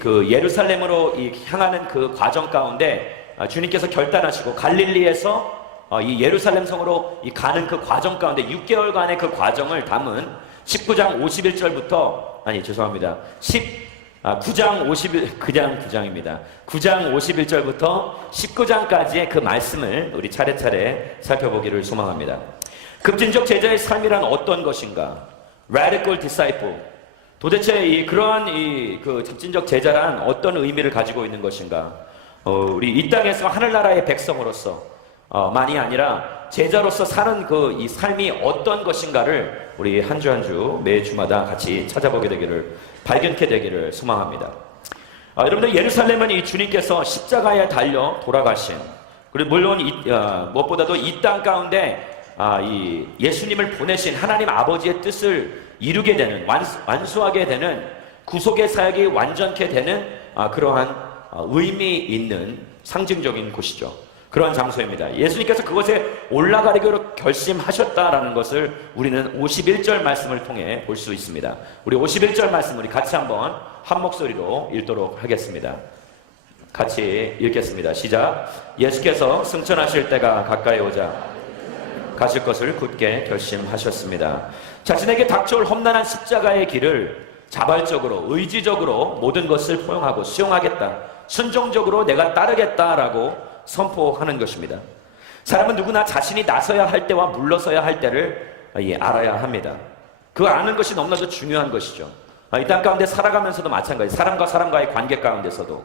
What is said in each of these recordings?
그 예루살렘으로 향하는 그 과정 가운데 주님께서 결단하시고 갈릴리에서 이 예루살렘 성으로 가는 그 과정 가운데 6개월간의 그 과정을 담은 19장 51절부터 9장 9장입니다. 9장 51절부터 19장까지의 그 말씀을 우리 차례차례 살펴보기를 소망합니다. 급진적 제자의 삶이란 어떤 것인가? Radical disciple. 도대체 그러한 그 급진적 제자란 어떤 의미를 가지고 있는 것인가? 우리 이 땅에서 하늘나라의 백성으로서 만이 아니라 제자로서 사는 이 삶이 어떤 것인가를 우리 한 주 한 주 매 주마다 같이 찾아보게 되기를, 발견케 되기를 소망합니다. 여러분들, 예루살렘은 이 주님께서 십자가에 달려 돌아가신, 그리고 물론 무엇보다도 이 땅 가운데 이 예수님을 보내신 하나님 아버지의 뜻을 이루게 되는, 완수하게 되는, 구속의 사역이 완전케 되는 그러한 의미 있는 상징적인 곳이죠. 그러한 장소입니다. 예수님께서 그곳에 올라가기로 결심하셨다라는 것을 우리는 51절 말씀을 통해 볼 수 있습니다. 우리 51절 말씀 우리 같이 한번 한 목소리로 읽도록 하겠습니다. 같이 읽겠습니다. 시작. 예수께서 승천하실 때가 가까이 오자 가실 것을 굳게 결심하셨습니다. 자신에게 닥쳐올 험난한 십자가의 길을 자발적으로, 의지적으로 모든 것을 포용하고 수용하겠다, 순종적으로 내가 따르겠다라고 선포하는 것입니다. 사람은 누구나 자신이 나서야 할 때와 물러서야 할 때를 알아야 합니다. 그 아는 것이 너무나도 중요한 것이죠. 이 땅 가운데 살아가면서도 마찬가지, 사람과 사람과의 관계 가운데서도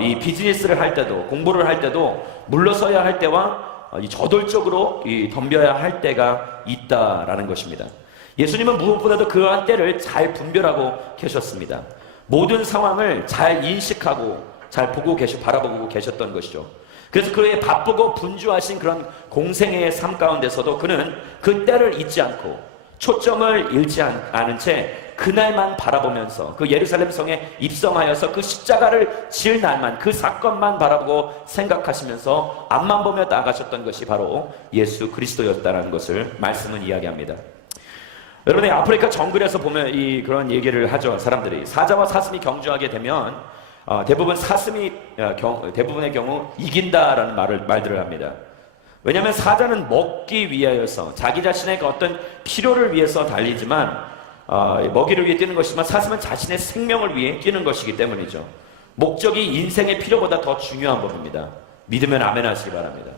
이 비즈니스를 할 때도, 공부를 할 때도 물러서야 할 때와 저돌적으로 덤벼야 할 때가 있다라는 것입니다. 예수님은 무엇보다도 그러한 때를 잘 분별하고 계셨습니다. 모든 상황을 잘 인식하고 잘 바라보고 계셨던 것이죠. 그래서 그의 바쁘고 분주하신 그런 공생애의 삶 가운데서도 그는 그 때를 잊지 않고 초점을 잃지 않은 채 그날만 바라보면서, 그 예루살렘 성에 입성하여서 그 십자가를 질 날만, 그 사건만 바라보고 생각하시면서 앞만 보며 나가셨던 것이 바로 예수 그리스도였다는 것을 말씀은 이야기합니다. 여러분이 아프리카 정글에서 보면 그런 얘기를 하죠. 사람들이 사자와 사슴이 경주하게 되면 대부분의 경우 이긴다라는 말들을 합니다. 왜냐하면 사자는 먹기 위하여서 자기 자신의 어떤 필요를 위해서 달리지만, 먹이를 위해 뛰는 것이지만 사슴은 자신의 생명을 위해 뛰는 것이기 때문이죠. 목적이 인생의 필요보다 더 중요한 법입니다. 믿으면 아멘 하시기 바랍니다.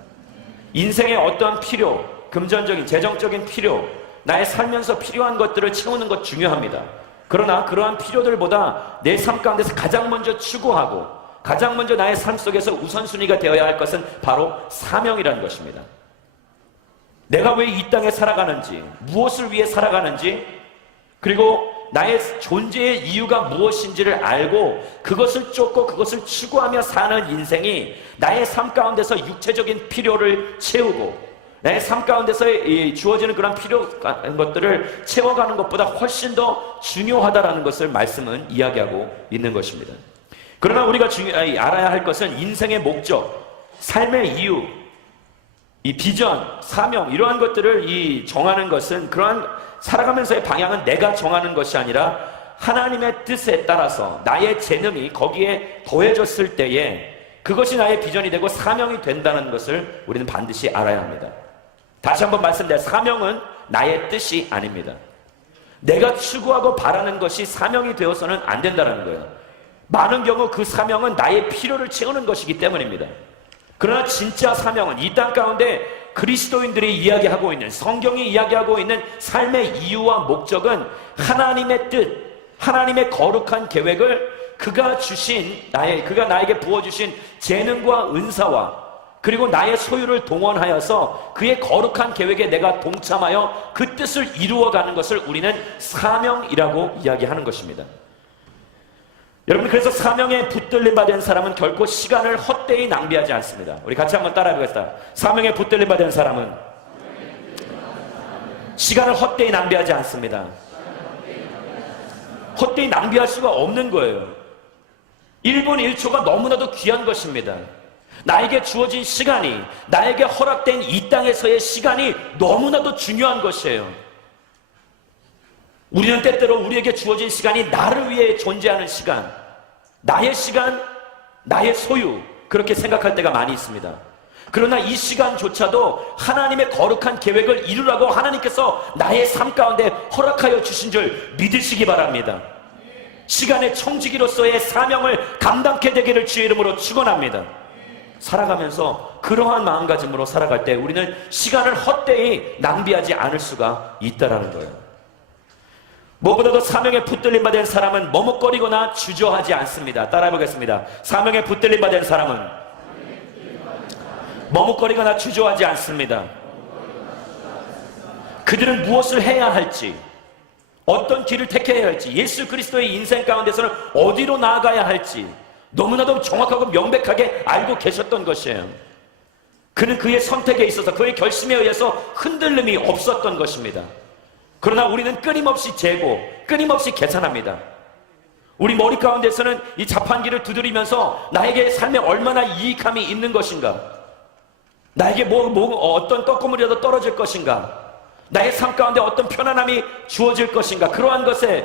인생의 어떠한 필요, 금전적인, 재정적인 필요, 나의 살면서 필요한 것들을 채우는 것 중요합니다. 그러나 그러한 필요들보다 내 삶 가운데서 가장 먼저 추구하고 가장 먼저 나의 삶 속에서 우선순위가 되어야 할 것은 바로 사명이라는 것입니다. 내가 왜 이 땅에 살아가는지, 무엇을 위해 살아가는지, 그리고 나의 존재의 이유가 무엇인지를 알고 그것을 쫓고 그것을 추구하며 사는 인생이 나의 삶 가운데서 육체적인 필요를 채우고 나의 삶 가운데서 주어지는 그런 필요한 것들을 채워가는 것보다 훨씬 더 중요하다라는 것을 말씀은 이야기하고 있는 것입니다. 그러나 우리가 알아야 할 것은 인생의 목적, 삶의 이유, 이 비전, 사명, 이러한 것들을 정하는 것은, 그러한 살아가면서의 방향은 내가 정하는 것이 아니라 하나님의 뜻에 따라서 나의 재능이 거기에 더해졌을 때에 그것이 나의 비전이 되고 사명이 된다는 것을 우리는 반드시 알아야 합니다. 다시 한번 말씀드려요. 사명은 나의 뜻이 아닙니다. 내가 추구하고 바라는 것이 사명이 되어서는 안 된다는 거예요. 많은 경우 그 사명은 나의 필요를 채우는 것이기 때문입니다. 그러나 진짜 사명은 이 땅 가운데 그리스도인들이 이야기하고 있는, 성경이 이야기하고 있는 삶의 이유와 목적은 하나님의 뜻, 하나님의 거룩한 계획을 그가 나에게 부어주신 재능과 은사와 그리고 나의 소유를 동원하여서 그의 거룩한 계획에 내가 동참하여 그 뜻을 이루어가는 것을 우리는 사명이라고 이야기하는 것입니다. 여러분, 그래서 사명에 붙들림 받은 사람은 결코 시간을 헛되이 낭비하지 않습니다. 우리 같이 한번 따라해보겠습니다. 사명에 붙들림 받은 사람은 시간을 헛되이 낭비하지 않습니다. 헛되이 낭비할 수가 없는 거예요. 1분 1초가 너무나도 귀한 것입니다. 나에게 주어진 시간이, 나에게 허락된 이 땅에서의 시간이 너무나도 중요한 것이에요. 우리는 때때로 우리에게 주어진 시간이 나를 위해 존재하는 시간, 나의 시간, 나의 소유, 그렇게 생각할 때가 많이 있습니다. 그러나 이 시간조차도 하나님의 거룩한 계획을 이루라고 하나님께서 나의 삶 가운데 허락하여 주신 줄 믿으시기 바랍니다. 시간의 청지기로서의 사명을 감당케 되기를 주의 이름으로 축원합니다. 살아가면서 그러한 마음가짐으로 살아갈 때 우리는 시간을 헛되이 낭비하지 않을 수가 있다라는 거예요. 무엇보다도 사명에 붙들림 받은 사람은 머뭇거리거나 주저하지 않습니다. 따라해보겠습니다. 사명에 붙들림 받은 사람은 머뭇거리거나 주저하지 않습니다. 그들은 무엇을 해야 할지, 어떤 길을 택해야 할지, 예수 그리스도의 인생 가운데서는 어디로 나아가야 할지 너무나도 정확하고 명백하게 알고 계셨던 것이에요. 그는 그의 선택에 있어서, 그의 결심에 의해서 흔들림이 없었던 것입니다. 그러나 우리는 끊임없이 재고, 끊임없이 계산합니다. 우리 머리 가운데서는 이 자판기를 두드리면서 나에게 삶에 얼마나 이익함이 있는 것인가, 나에게 어떤 떡고물이라도 떨어질 것인가, 나의 삶 가운데 어떤 편안함이 주어질 것인가, 그러한 것에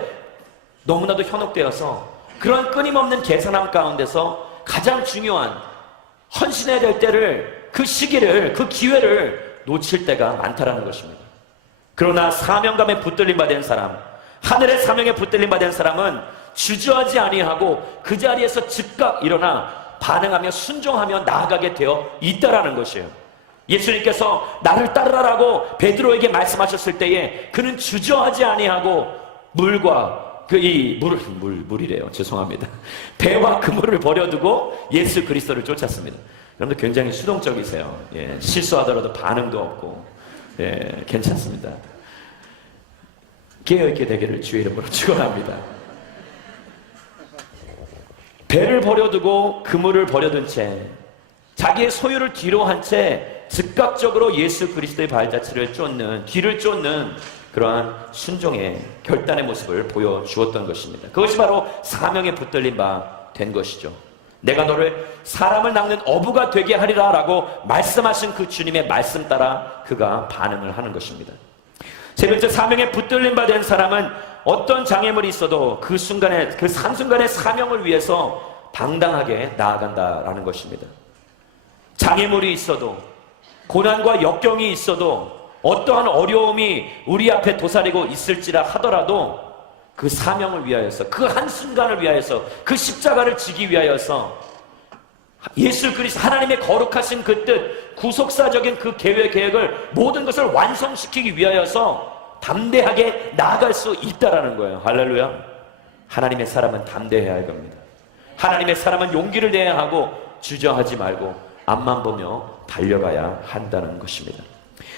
너무나도 현혹되어서 그런 끊임없는 계산함 가운데서 가장 중요한 헌신해야 될 때를, 그 시기를, 그 기회를 놓칠 때가 많다라는 것입니다. 그러나 사명감에 붙들림 받은 사람, 하늘의 사명에 붙들림 받은 사람은 주저하지 아니하고 그 자리에서 즉각 일어나 반응하며 순종하며 나아가게 되어 있다라는 것이에요. 예수님께서 나를 따르라라고 베드로에게 말씀하셨을 때에 그는 주저하지 아니하고 물과 물이래요. 죄송합니다. 배와 그물을 버려두고 예수 그리스도를 쫓았습니다. 여러분들 굉장히 수동적이세요. 예, 실수하더라도 반응도 없고, 예, 괜찮습니다. 깨어있게 되기를 주의 이름으로 축원합니다. 배를 버려두고 그물을 버려둔 채 자기의 소유를 뒤로 한 채 즉각적으로 예수 그리스도의 발자취를 쫓는, 뒤를 쫓는 그러한 순종의 결단의 모습을 보여주었던 것입니다. 그것이 바로 사명에 붙들린 바 된 것이죠. 내가 너를 사람을 낚는 어부가 되게 하리라 라고 말씀하신 그 주님의 말씀 따라 그가 반응을 하는 것입니다. 세 번째, 사명에 붙들림 바 된 사람은 어떤 장애물이 있어도 그 순간에, 그 한순간의 사명을 위해서 당당하게 나아간다라는 것입니다. 장애물이 있어도, 고난과 역경이 있어도, 어떠한 어려움이 우리 앞에 도사리고 있을지라 하더라도 그 사명을 위하여서, 그 한순간을 위하여서, 그 십자가를 지기 위하여서 예수 그리스도 하나님의 거룩하신 그 뜻, 구속사적인 그 계획을 모든 것을 완성시키기 위하여서 담대하게 나아갈 수 있다라는 거예요. 할렐루야. 하나님의 사람은 담대해야 할 겁니다. 하나님의 사람은 용기를 내야 하고 주저하지 말고 앞만 보며 달려가야 한다는 것입니다.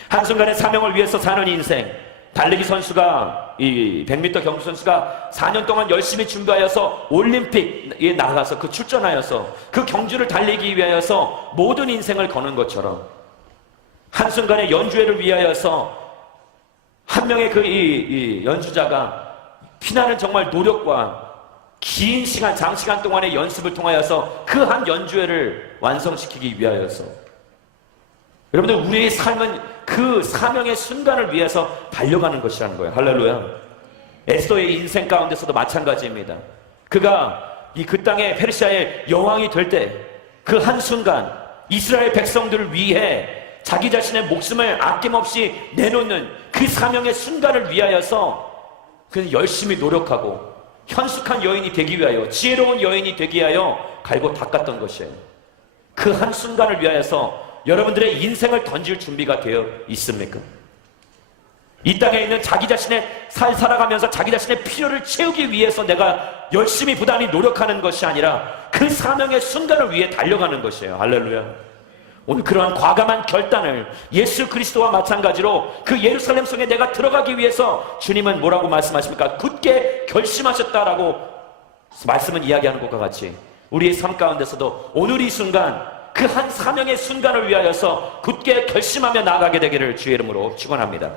한순간의 사명을 위해서 사는 인생, 달리기 선수가, 이 100m 경주 선수가 4년 동안 열심히 준비하여서 올림픽에 나가서 그 출전하여서 그 경주를 달리기 위하여서 모든 인생을 거는 것처럼 한순간의 연주회를 위하여서 한 명의 이 연주자가 피나는 정말 노력과 긴 시간, 장시간 동안의 연습을 통하여서 그 한 연주회를 완성시키기 위하여서, 여러분들 우리의 삶은 그 사명의 순간을 위해서 달려가는 것이라는 거예요. 할렐루야. 에스더의 인생 가운데서도 마찬가지입니다. 그가 그 땅의 페르시아의 여왕이 될 때 그 한순간 이스라엘 백성들을 위해 자기 자신의 목숨을 아낌없이 내놓는 그 사명의 순간을 위하여서 그는 열심히 노력하고 현숙한 여인이 되기 위하여, 지혜로운 여인이 되기 위하여 갈고 닦았던 것이에요. 그 한순간을 위하여서 여러분들의 인생을 던질 준비가 되어 있습니까? 이 땅에 있는 자기 자신의 살아가면서 자기 자신의 필요를 채우기 위해서 내가 열심히 부단히 노력하는 것이 아니라 그 사명의 순간을 위해 달려가는 것이에요. 할렐루야. 오늘 그러한 과감한 결단을, 예수 그리스도와 마찬가지로 그 예루살렘 성에 내가 들어가기 위해서 주님은 뭐라고 말씀하십니까? 굳게 결심하셨다라고 말씀은 이야기하는 것과 같이 우리의 삶 가운데서도 오늘 이 순간 그 한 사명의 순간을 위하여서 굳게 결심하며 나아가게 되기를 주의 이름으로 축원합니다.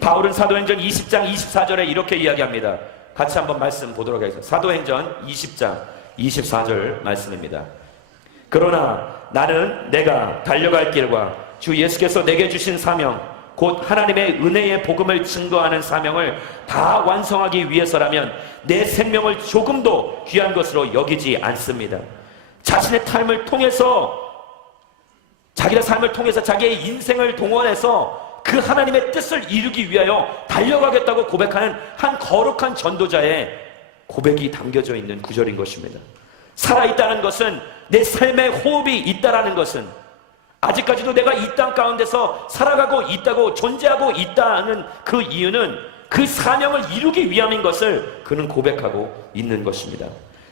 바울은 사도행전 20장 24절에 이렇게 이야기합니다. 같이 한번 말씀 보도록 하겠습니다. 사도행전 20장 24절 말씀입니다. 그러나 나는 내가 달려갈 길과 주 예수께서 내게 주신 사명 곧 하나님의 은혜의 복음을 증거하는 사명을 다 완성하기 위해서라면 내 생명을 조금도 귀한 것으로 여기지 않습니다. 자신의 삶을 통해서, 자기의 삶을 통해서 자기의 인생을 동원해서 그 하나님의 뜻을 이루기 위하여 달려가겠다고 고백하는 한 거룩한 전도자의 고백이 담겨져 있는 구절인 것입니다. 살아있다는 것은, 내 삶에 호흡이 있다라는 것은, 아직까지도 내가 이 땅 가운데서 살아가고 있다고, 존재하고 있다는 그 이유는 그 사명을 이루기 위함인 것을 그는 고백하고 있는 것입니다.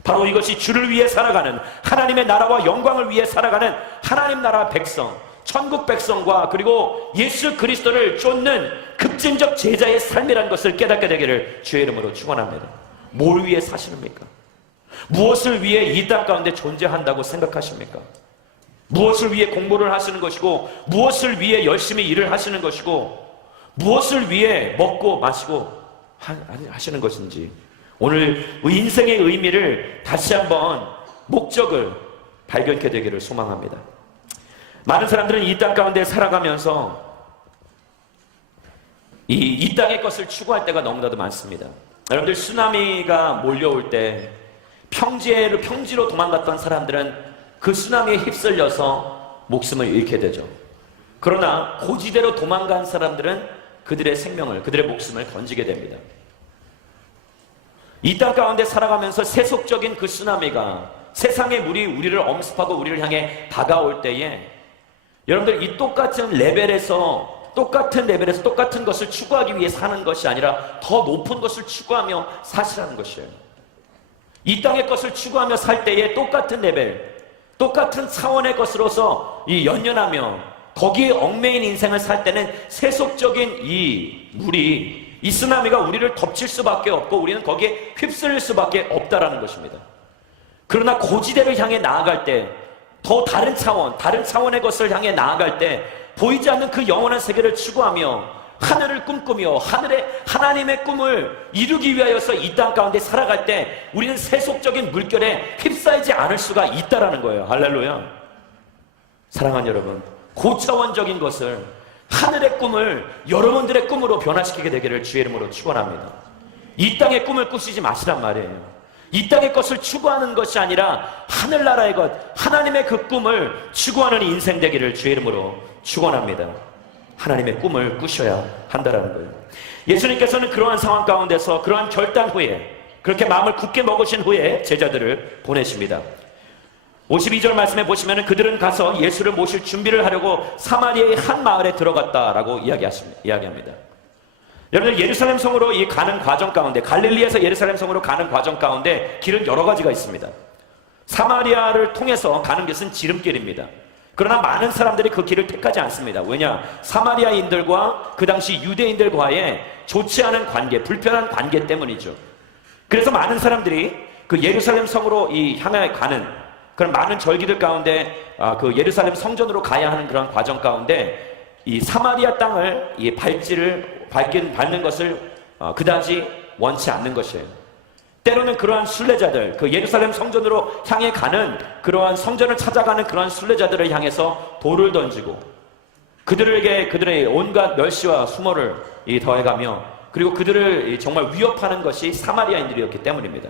바로 이것이 주를 위해 살아가는, 하나님의 나라와 영광을 위해 살아가는 하나님 나라 백성, 천국 백성과 그리고 예수 그리스도를 쫓는 급진적 제자의 삶이라는 것을 깨닫게 되기를 주의 이름으로 축원합니다. 뭘 위해 사시는입니까? 무엇을 위해 이 땅 가운데 존재한다고 생각하십니까? 무엇을 위해 공부를 하시는 것이고, 무엇을 위해 열심히 일을 하시는 것이고, 무엇을 위해 먹고 마시고 하시는 것인지, 오늘 인생의 의미를 다시 한번, 목적을 발견케 되기를 소망합니다. 많은 사람들은 이 땅 가운데 살아가면서 이 땅의 것을 추구할 때가 너무나도 많습니다. 여러분들, 쓰나미가 몰려올 때 평지로 도망갔던 사람들은 그 쓰나미에 휩쓸려서 목숨을 잃게 되죠. 그러나 고지대로 도망간 사람들은 그들의 생명을, 그들의 목숨을 건지게 됩니다. 이 땅 가운데 살아가면서 세속적인 그 쓰나미가, 세상의 물이 우리를 엄습하고 우리를 향해 다가올 때에, 여러분들, 이 똑같은 레벨에서 똑같은 것을 추구하기 위해 사는 것이 아니라 더 높은 것을 추구하며 사시라는 것이에요. 이 땅의 것을 추구하며 살 때에 똑같은 레벨, 똑같은 차원의 것으로서 연연하며 거기에 얽매인 인생을 살 때는 세속적인 이 물이, 이 쓰나미가 우리를 덮칠 수밖에 없고 우리는 거기에 휩쓸릴 수밖에 없다라는 것입니다. 그러나 고지대를 향해 나아갈 때, 더 다른 차원의 것을 향해 나아갈 때, 보이지 않는 그 영원한 세계를 추구하며 하늘을 꿈꾸며 하나님의 꿈을 이루기 위하여서 이 땅 가운데 살아갈 때 우리는 세속적인 물결에 휩싸이지 않을 수가 있다라는 거예요. 할렐루야. 사랑하는 여러분, 고차원적인 것을, 하늘의 꿈을 여러분들의 꿈으로 변화시키게 되기를 주의 이름으로 축원합니다. 이 땅의 꿈을 꾸시지 마시란 말이에요. 이 땅의 것을 추구하는 것이 아니라 하늘나라의 것, 하나님의 그 꿈을 추구하는 인생 되기를 주의 이름으로 축원합니다. 하나님의 꿈을 꾸셔야 한다라는 거예요. 예수님께서는 그러한 상황 가운데서, 그러한 결단 후에, 그렇게 마음을 굳게 먹으신 후에 제자들을 보내십니다. 52절 말씀에 보시면 그들은 가서 예수를 모실 준비를 하려고 사마리아의 한 마을에 들어갔다라고 이야기합니다. 여러분들, 예루살렘 성으로 가는 과정 가운데, 갈릴리에서 예루살렘 성으로 가는 과정 가운데 길은 여러 가지가 있습니다. 사마리아를 통해서 가는 것은 지름길입니다. 그러나 많은 사람들이 그 길을 택하지 않습니다. 왜냐? 사마리아인들과 그 당시 유대인들과의 좋지 않은 관계, 불편한 관계 때문이죠. 그래서 많은 사람들이 그 예루살렘 성으로 향해 가는 그런 많은 절기들 가운데, 그 예루살렘 성전으로 가야 하는 그런 과정 가운데 이 사마리아 땅을 밟는 것을 그다지 원치 않는 것이에요. 때로는 그러한 순례자들, 그 예루살렘 성전으로 향해 가는, 그러한 성전을 찾아가는 그러한 순례자들을 향해서 돌을 던지고 그들에게 그들의 온갖 멸시와 수모를 더해가며, 그리고 그들을 정말 위협하는 것이 사마리아인들이었기 때문입니다.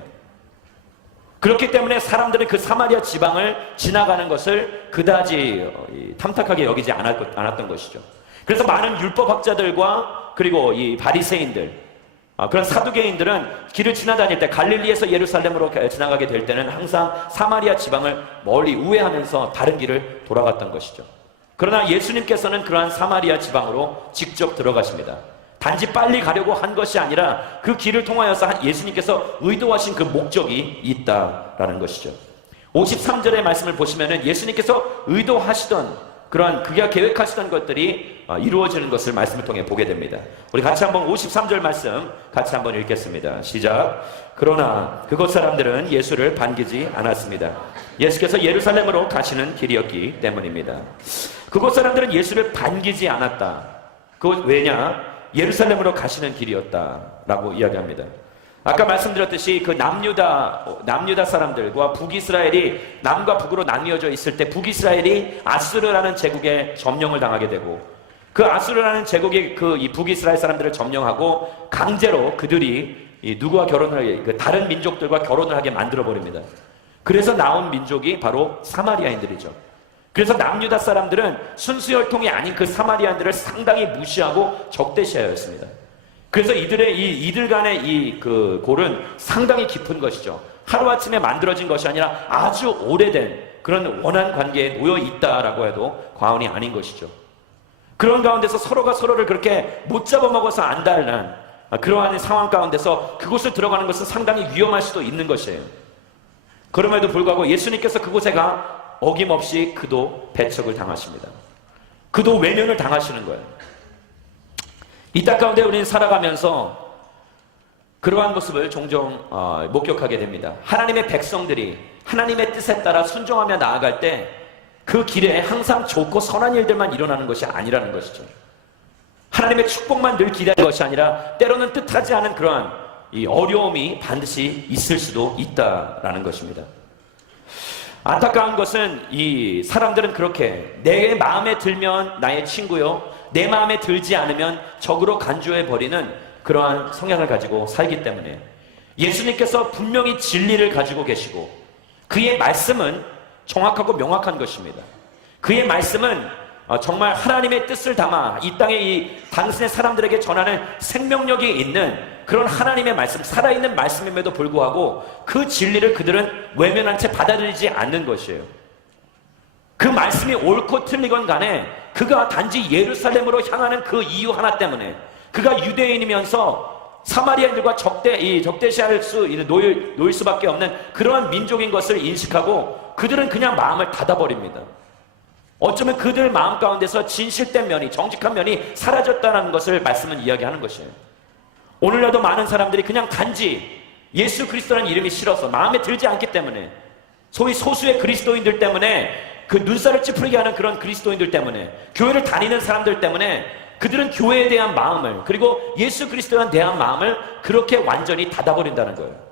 그렇기 때문에 사람들은 그 사마리아 지방을 지나가는 것을 그다지 탐탁하게 여기지 않았던 것이죠. 그래서 많은 율법학자들과 그리고 이 바리새인들, 그런 사두개인들은 길을 지나다닐 때, 갈릴리에서 예루살렘으로 지나가게 될 때는 항상 사마리아 지방을 멀리 우회하면서 다른 길을 돌아갔던 것이죠. 그러나 예수님께서는 그러한 사마리아 지방으로 직접 들어가십니다. 단지 빨리 가려고 한 것이 아니라 그 길을 통하여서 예수님께서 의도하신 그 목적이 있다라는 것이죠. 53절의 말씀을 보시면은 예수님께서 의도하시던 그러한, 그가 계획하시던 것들이 이루어지는 것을 말씀을 통해 보게 됩니다. 우리 같이 한번 53절 말씀 같이 한번 읽겠습니다. 시작. 그러나 그곳 사람들은 예수를 반기지 않았습니다. 예수께서 예루살렘으로 가시는 길이었기 때문입니다. 그곳 사람들은 예수를 반기지 않았다. 그것 왜냐? 예루살렘으로 가시는 길이었다라고 이야기합니다. 아까 말씀드렸듯이 그 남유다 사람들과 북이스라엘이 남과 북으로 나뉘어져 있을 때 북이스라엘이 아스르라는 제국에 점령을 당하게 되고, 그 아수르라는 제국이 이 북이스라엘 사람들을 점령하고 강제로 그들이 이 누구와 결혼을 그 다른 민족들과 결혼을 하게 만들어 버립니다. 그래서 나온 민족이 바로 사마리아인들이죠. 그래서 남유다 사람들은 순수혈통이 아닌 그 사마리아인들을 상당히 무시하고 적대시하였습니다. 그래서 이들 간의 그 골은 상당히 깊은 것이죠. 하루아침에 만들어진 것이 아니라 아주 오래된 그런 원한 관계에 놓여 있다라고 해도 과언이 아닌 것이죠. 그런 가운데서 서로가 서로를 그렇게 못 잡아먹어서 안달난 그러한 상황 가운데서 그곳을 들어가는 것은 상당히 위험할 수도 있는 것이에요. 그럼에도 불구하고 예수님께서 그곳에 가 어김없이 그도 배척을 당하십니다. 그도 외면을 당하시는 거예요. 이 땅 가운데 우리는 살아가면서 그러한 모습을 종종 목격하게 됩니다. 하나님의 백성들이 하나님의 뜻에 따라 순종하며 나아갈 때 그 길에 항상 좋고 선한 일들만 일어나는 것이 아니라는 것이죠. 하나님의 축복만 늘 기다리는 것이 아니라 때로는 뜻하지 않은 그러한 이 어려움이 반드시 있을 수도 있다라는 것입니다. 안타까운 것은 이 사람들은 그렇게 내 마음에 들면 나의 친구요, 내 마음에 들지 않으면 적으로 간주해 버리는 그러한 성향을 가지고 살기 때문에 예수님께서 분명히 진리를 가지고 계시고 그의 말씀은 정확하고 명확한 것입니다. 그의 말씀은 정말 하나님의 뜻을 담아 이 땅에 이 당신의 사람들에게 전하는 생명력이 있는 그런 하나님의 말씀, 살아있는 말씀임에도 불구하고 그 진리를 그들은 외면한 채 받아들이지 않는 것이에요. 그 말씀이 옳고 틀리건 간에 그가 단지 예루살렘으로 향하는 그 이유 하나 때문에 그가 유대인이면서 사마리아인들과 적대시할 놓일 수밖에 없는 그러한 민족인 것을 인식하고 그들은 그냥 마음을 닫아버립니다. 어쩌면 그들 마음 가운데서 진실된 면이, 정직한 면이 사라졌다는 것을 말씀은 이야기하는 것이에요. 오늘날도 많은 사람들이 그냥 단지 예수 그리스도라는 이름이 싫어서 마음에 들지 않기 때문에 소위 소수의 그리스도인들 때문에 그 눈살을 찌푸리게 하는 그런 그리스도인들 때문에 교회를 다니는 사람들 때문에 그들은 교회에 대한 마음을 그리고 예수 그리스도에 대한 마음을 그렇게 완전히 닫아버린다는 거예요.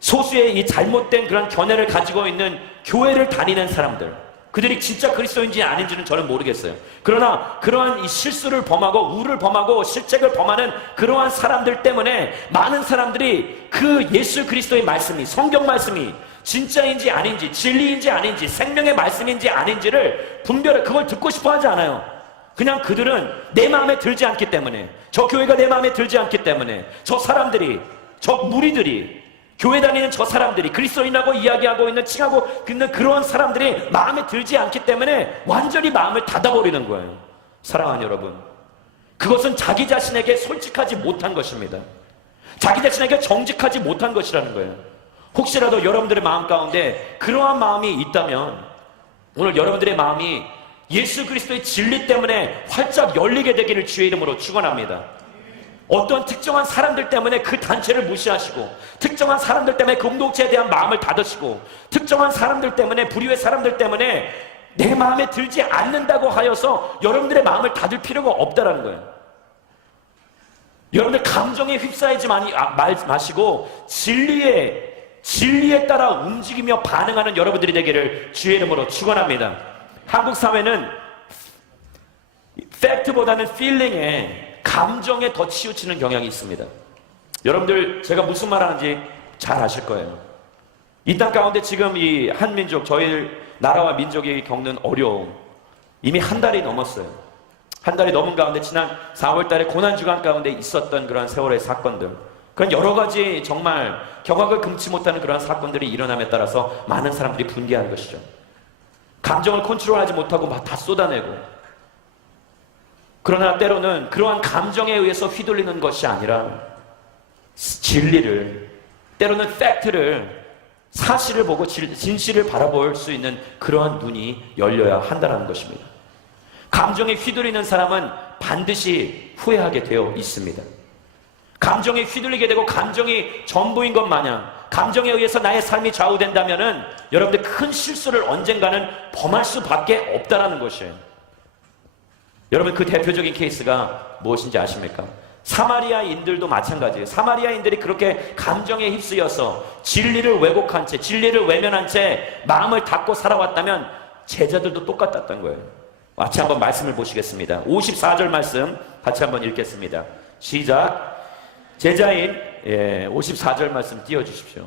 소수의 이 잘못된 그런 견해를 가지고 있는 교회를 다니는 사람들, 그들이 진짜 그리스도인지 아닌지는 저는 모르겠어요. 그러나 그러한 이 실수를 범하고 우를 범하고 실책을 범하는 그러한 사람들 때문에 많은 사람들이 그 예수 그리스도의 말씀이, 성경 말씀이 진짜인지 아닌지, 진리인지 아닌지, 생명의 말씀인지 아닌지를 분별해 그걸 듣고 싶어 하지 않아요. 그냥 그들은 내 마음에 들지 않기 때문에, 저 교회가 내 마음에 들지 않기 때문에, 저 사람들이, 저 무리들이, 교회 다니는 저 사람들이, 그리스도인이라고 이야기하고 있는, 칭하고 있는 그런 사람들이 마음에 들지 않기 때문에 완전히 마음을 닫아버리는 거예요. 사랑하는 여러분, 그것은 자기 자신에게 솔직하지 못한 것입니다. 자기 자신에게 정직하지 못한 것이라는 거예요. 혹시라도 여러분들의 마음 가운데 그러한 마음이 있다면 오늘 여러분들의 마음이 예수 그리스도의 진리 때문에 활짝 열리게 되기를 주의 이름으로 축원합니다. 어떤 특정한 사람들 때문에 그 단체를 무시하시고, 특정한 사람들 때문에 공동체에 대한 마음을 닫으시고, 특정한 사람들 때문에, 불의의 사람들 때문에 내 마음에 들지 않는다고 하여서 여러분들의 마음을 닫을 필요가 없다라는 거예요. 여러분들 감정에 휩싸이지 마시고 진리에 따라 움직이며 반응하는 여러분들이 되기를 주의 이름으로 축원합니다. 한국 사회는 팩트보다는 필링에, 감정에 더 치우치는 경향이 있습니다. 여러분들 제가 무슨 말 하는지 잘 아실 거예요. 이 땅 가운데 지금 이 한민족, 저희 나라와 민족이 겪는 어려움 이미 한 달이 넘었어요. 한 달이 넘은 가운데 지난 4월 달에 고난주간 가운데 있었던 그런 세월의 사건들, 그런 여러 가지 정말 경악을 금치 못하는 그런 사건들이 일어남에 따라서 많은 사람들이 분개하는 것이죠. 감정을 컨트롤하지 못하고 막 다 쏟아내고, 그러나 때로는 그러한 감정에 의해서 휘둘리는 것이 아니라 진리를, 때로는 팩트를, 사실을 보고 진실을 바라볼 수 있는 그러한 눈이 열려야 한다는 것입니다. 감정에 휘둘리는 사람은 반드시 후회하게 되어 있습니다. 감정에 휘둘리게 되고 감정이 전부인 것 마냥 감정에 의해서 나의 삶이 좌우된다면은 여러분들 큰 실수를 언젠가는 범할 수밖에 없다라는 것이에요. 여러분, 그 대표적인 케이스가 무엇인지 아십니까? 사마리아인들도 마찬가지예요. 사마리아인들이 그렇게 감정에 휩쓰여서 진리를 왜곡한 채, 진리를 외면한 채 마음을 닫고 살아왔다면 제자들도 똑같았던 거예요. 같이 한번 말씀을 보시겠습니다. 54절 말씀 같이 한번 읽겠습니다. 시작. 제자인 54절 말씀 띄워주십시오.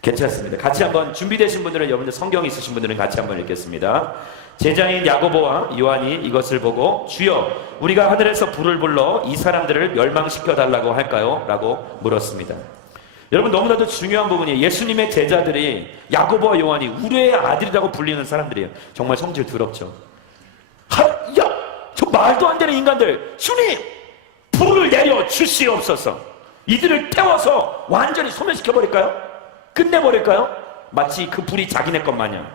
괜찮습니다. 같이 한번 준비되신 분들은, 여러분들 성경 있으신 분들은 같이 한번 읽겠습니다. 제자인 야고보와 요한이 이것을 보고 주여 우리가 하늘에서 불을 불러 이 사람들을 멸망시켜 달라고 할까요? 라고 물었습니다. 여러분, 너무나도 중요한 부분이 예수님의 제자들이 야고보와 요한이 우리의 아들이라고 불리는 사람들이에요. 정말 성질 더럽죠. 저 말도 안 되는 인간들, 주님 불을 내려 주시옵소서. 이들을 태워서 완전히 소멸시켜버릴까요? 끝내버릴까요? 마치 그 불이 자기네 것 마냥,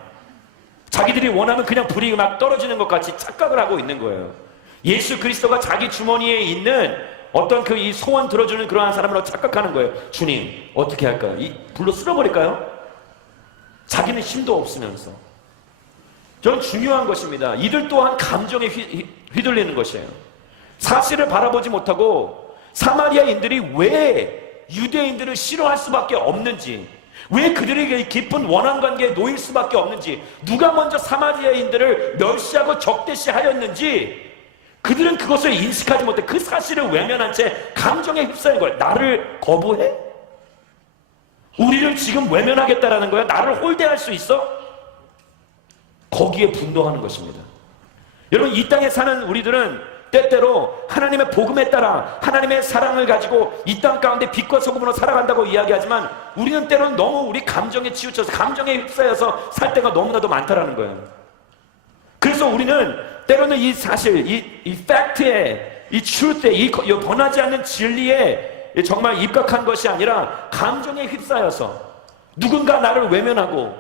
자기들이 원하면 그냥 불이 막 떨어지는 것 같이 착각을 하고 있는 거예요. 예수 그리스도가 자기 주머니에 있는 어떤 그 이 소원 들어주는 그러한 사람으로 착각하는 거예요. 주님 어떻게 할까요? 이 불로 쓸어버릴까요? 자기는 힘도 없으면서. 저는 중요한 것입니다. 이들 또한 감정에 휘둘리는 것이에요. 사실을 바라보지 못하고 사마리아인들이 왜 유대인들을 싫어할 수밖에 없는지, 왜 그들에게 깊은 원한관계에 놓일 수밖에 없는지, 누가 먼저 사마리아인들을 멸시하고 적대시하였는지 그들은 그것을 인식하지 못해 그 사실을 외면한 채 감정에 휩싸인 거예요. 나를 거부해? 우리를 지금 외면하겠다라는 거야? 나를 홀대할 수 있어? 거기에 분노하는 것입니다. 여러분, 이 땅에 사는 우리들은 때때로 하나님의 복음에 따라 하나님의 사랑을 가지고 이 땅 가운데 빛과 소금으로 살아간다고 이야기하지만 우리는 때로는 너무 우리 감정에 치우쳐서 감정에 휩싸여서 살 때가 너무나도 많다라는 거예요. 그래서 우리는 때로는 이 사실, 이 팩트에, 이 truth에, 이 변하지 않는 진리에 정말 입각한 것이 아니라 감정에 휩싸여서 누군가 나를 외면하고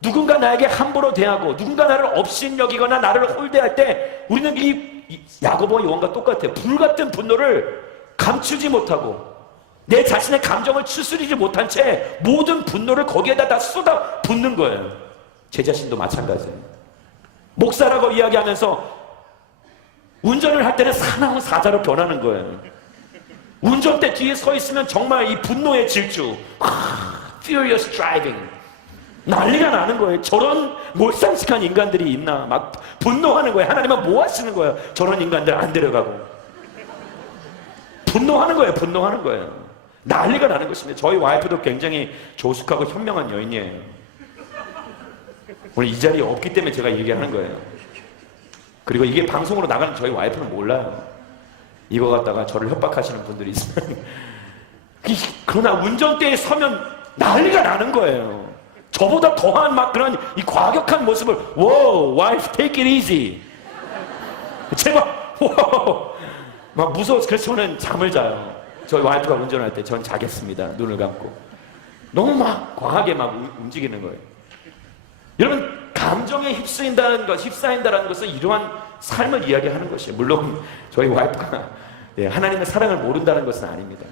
누군가 나에게 함부로 대하고 누군가 나를 업신여기거나 나를 홀대할 때 우리는 이 야고보와 요한과 똑같아요. 불같은 분노를 감추지 못하고 내 자신의 감정을 추스리지 못한 채 모든 분노를 거기에다 다 쏟아 붓는 거예요. 제 자신도 마찬가지예요. 목사라고 이야기하면서 운전을 할 때는 사나운 사자로 변하는 거예요. 운전대 뒤에 서 있으면 정말 이 분노의 질주, furious driving, 난리가 나는 거예요. 저런 몰상식한 인간들이 있나 막 분노하는 거예요. 하나님은 뭐 하시는 거예요? 저런 인간들 안 데려가고. 분노하는 거예요. 분노하는 거예요. 난리가 나는 것입니다. 저희 와이프도 굉장히 조숙하고 현명한 여인이에요. 오늘 이 자리에 없기 때문에 제가 얘기하는 거예요. 그리고 이게 방송으로 나가는 저희 와이프는 몰라요. 이거 갖다가 저를 협박하시는 분들이 있으면. 그러나 운전대에 서면 난리가 나는 거예요. 저보다 더한 막 그런 이 과격한 모습을, Whoa, wife, take it easy. 제발, wow. 막 무서워서. 그래서 저는 잠을 자요. 저희 와이프가 운전할 때 저는 자겠습니다. 눈을 감고. 너무 막 과하게 막 움직이는 거예요. 여러분, 감정에 휩싸인다는 것은 이러한 삶을 이야기하는 것이에요. 물론 저희 와이프가 하나님의 사랑을 모른다는 것은 아닙니다.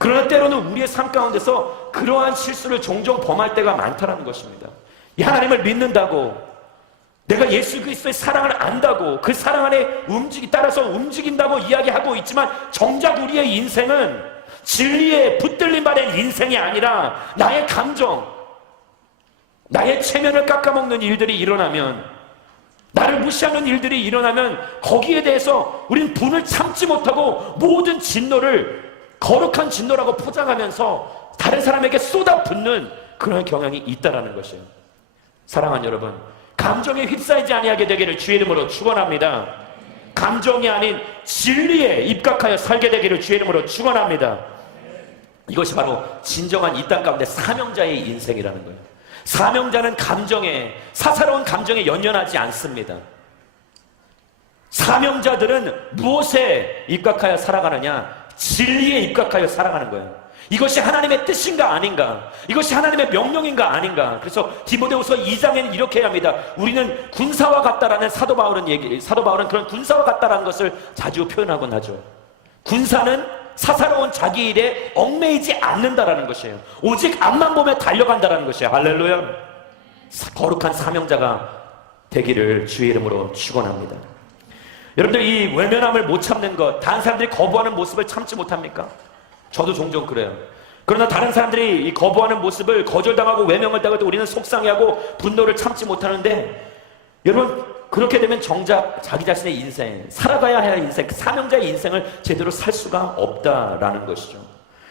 그러나 때로는 우리의 삶 가운데서 그러한 실수를 종종 범할 때가 많다는 것입니다. 이 하나님을 믿는다고, 내가 예수 그리스도의 사랑을 안다고, 그 사랑 안에 따라서 움직인다고 이야기하고 있지만 정작 우리의 인생은 진리에 붙들림 받은 인생이 아니라 나의 감정, 나의 체면을 깎아먹는 일들이 일어나면, 나를 무시하는 일들이 일어나면 거기에 대해서 우리는 분을 참지 못하고 모든 진노를 거룩한 진노라고 포장하면서 다른 사람에게 쏟아붓는 그런 경향이 있다는 것이에요. 사랑하는 여러분, 감정에 휩싸이지 아니하게 되기를 주의 이름으로 축원합니다. 감정이 아닌 진리에 입각하여 살게 되기를 주의 이름으로 축원합니다. 이것이 바로 진정한 이 땅 가운데 사명자의 인생이라는 거예요. 사명자는 사사로운 감정에 연연하지 않습니다. 사명자들은 무엇에 입각하여 살아가느냐? 진리에 입각하여 살아가는 거예요. 이것이 하나님의 뜻인가 아닌가? 이것이 하나님의 명령인가 아닌가? 그래서 디모데후서 2장에는 이렇게 합니다. 우리는 군사와 같다라는 사도 바울은 그런 군사와 같다라는 것을 자주 표현하곤 하죠. 군사는 사사로운 자기 일에 얽매이지 않는다라는 것이에요. 오직 앞만 보며 달려간다라는 것이에요. 할렐루야. 거룩한 사명자가 되기를 주의 이름으로 축원합니다. 여러분들, 이 외면함을 못 참는 것, 다른 사람들이 거부하는 모습을 참지 못합니까? 저도 종종 그래요. 그러나 다른 사람들이 이 거부하는 모습을, 거절당하고 외면을 당할 때 우리는 속상해하고 분노를 참지 못하는데, 여러분, 그렇게 되면 정작 자기 자신의 인생, 살아가야 할 인생, 사명자의 인생을 제대로 살 수가 없다라는 것이죠.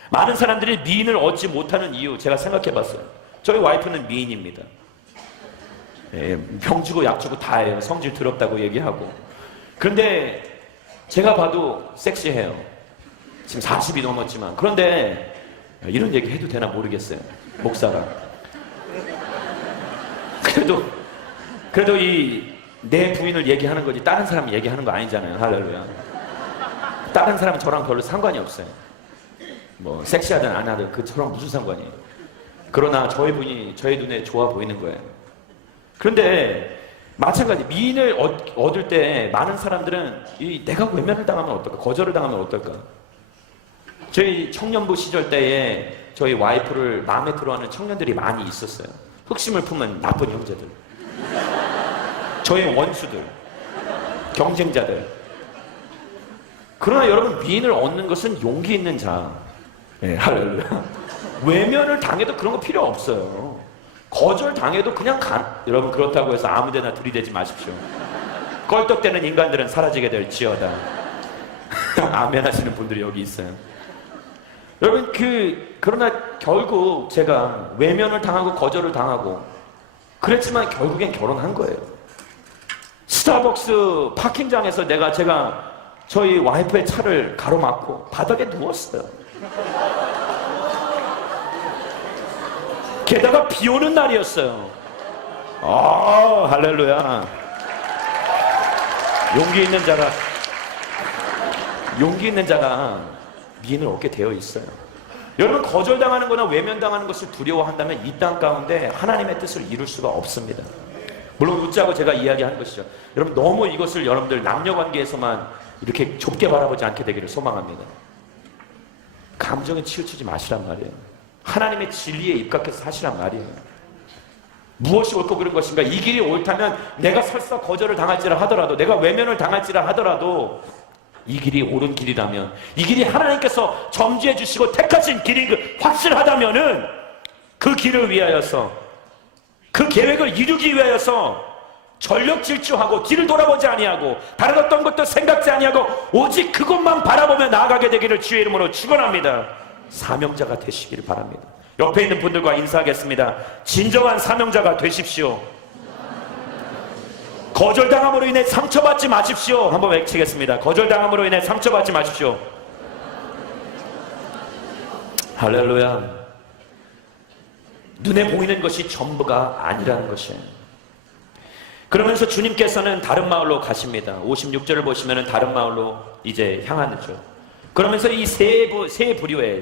많은 사람들이 미인을 얻지 못하는 이유, 제가 생각해 봤어요. 저희 와이프는 미인입니다. 병 주고 약 주고 다 해요. 성질 더럽다고 얘기하고. 그런데 제가 봐도 섹시해요. 지금 40이 넘었지만. 그런데 이런 얘기 해도 되나 모르겠어요. 목사가. 그래도 내 부인을 얘기하는 거지 다른 사람 얘기하는 거 아니잖아요. 할렐루야. 다른 사람은 저랑 별로 상관이 없어요. 뭐 섹시하든 안 하든 그 저랑 무슨 상관이에요. 그러나 저희 부인이 저희 눈에 좋아 보이는 거예요. 그런데 마찬가지 미인을 얻을 때 많은 사람들은 내가 외면을 당하면 어떨까, 거절을 당하면 어떨까. 저희 청년부 시절 때에 저희 와이프를 마음에 들어하는 청년들이 많이 있었어요. 흑심을 품은 나쁜 형제들, 저의 원수들, 경쟁자들. 그러나 여러분, 미인을 얻는 것은 용기 있는 자. 네, 할렐루야. 외면을 당해도 그런 거 필요 없어요. 거절 당해도 그냥 여러분, 그렇다고 해서 아무데나 들이대지 마십시오. 껄떡대는 인간들은 사라지게 될지어다. 아멘 하시는 분들이 여기 있어요. 여러분, 그러나 결국 제가 외면을 당하고 거절을 당하고 그랬지만 결국엔 결혼한 거예요. 스타벅스 파킹장에서 제가 저희 와이프의 차를 가로막고 바닥에 누웠어요. 게다가 비 오는 날이었어요. 할렐루야. 용기 있는 자가 미인을 얻게 되어 있어요. 여러분, 거절당하는 거나 외면당하는 것을 두려워한다면 이 땅 가운데 하나님의 뜻을 이룰 수가 없습니다. 물론 웃자고 제가 이야기하는 것이죠. 여러분, 너무 이것을 여러분들 남녀관계에서만 이렇게 좁게 바라보지 않게 되기를 소망합니다. 감정에 치우치지 마시란 말이에요. 하나님의 진리에 입각해서 사시란 말이에요. 무엇이 옳고 그른 것인가, 이 길이 옳다면 내가 설사 거절을 당할지라 하더라도, 내가 외면을 당할지라 하더라도 이 길이 옳은 길이라면, 이 길이 하나님께서 점지해 주시고 택하신 길이 확실하다면은 그 길을 위하여서, 그 계획을 이루기 위하여서 전력 질주하고 뒤를 돌아보지 아니하고 다른 어떤 것도 생각지 아니하고 오직 그것만 바라보며 나아가게 되기를 주의 이름으로 축원합니다. 사명자가 되시기를 바랍니다. 옆에 있는 분들과 인사하겠습니다. 진정한 사명자가 되십시오. 거절당함으로 인해 상처받지 마십시오. 한번 외치겠습니다. 거절당함으로 인해 상처받지 마십시오. 할렐루야. 눈에 보이는 것이 전부가 아니라는 것이에요. 그러면서 주님께서는 다른 마을로 가십니다. 56절을 보시면 다른 마을로 이제 향하죠. 그러면서 이 세 부류의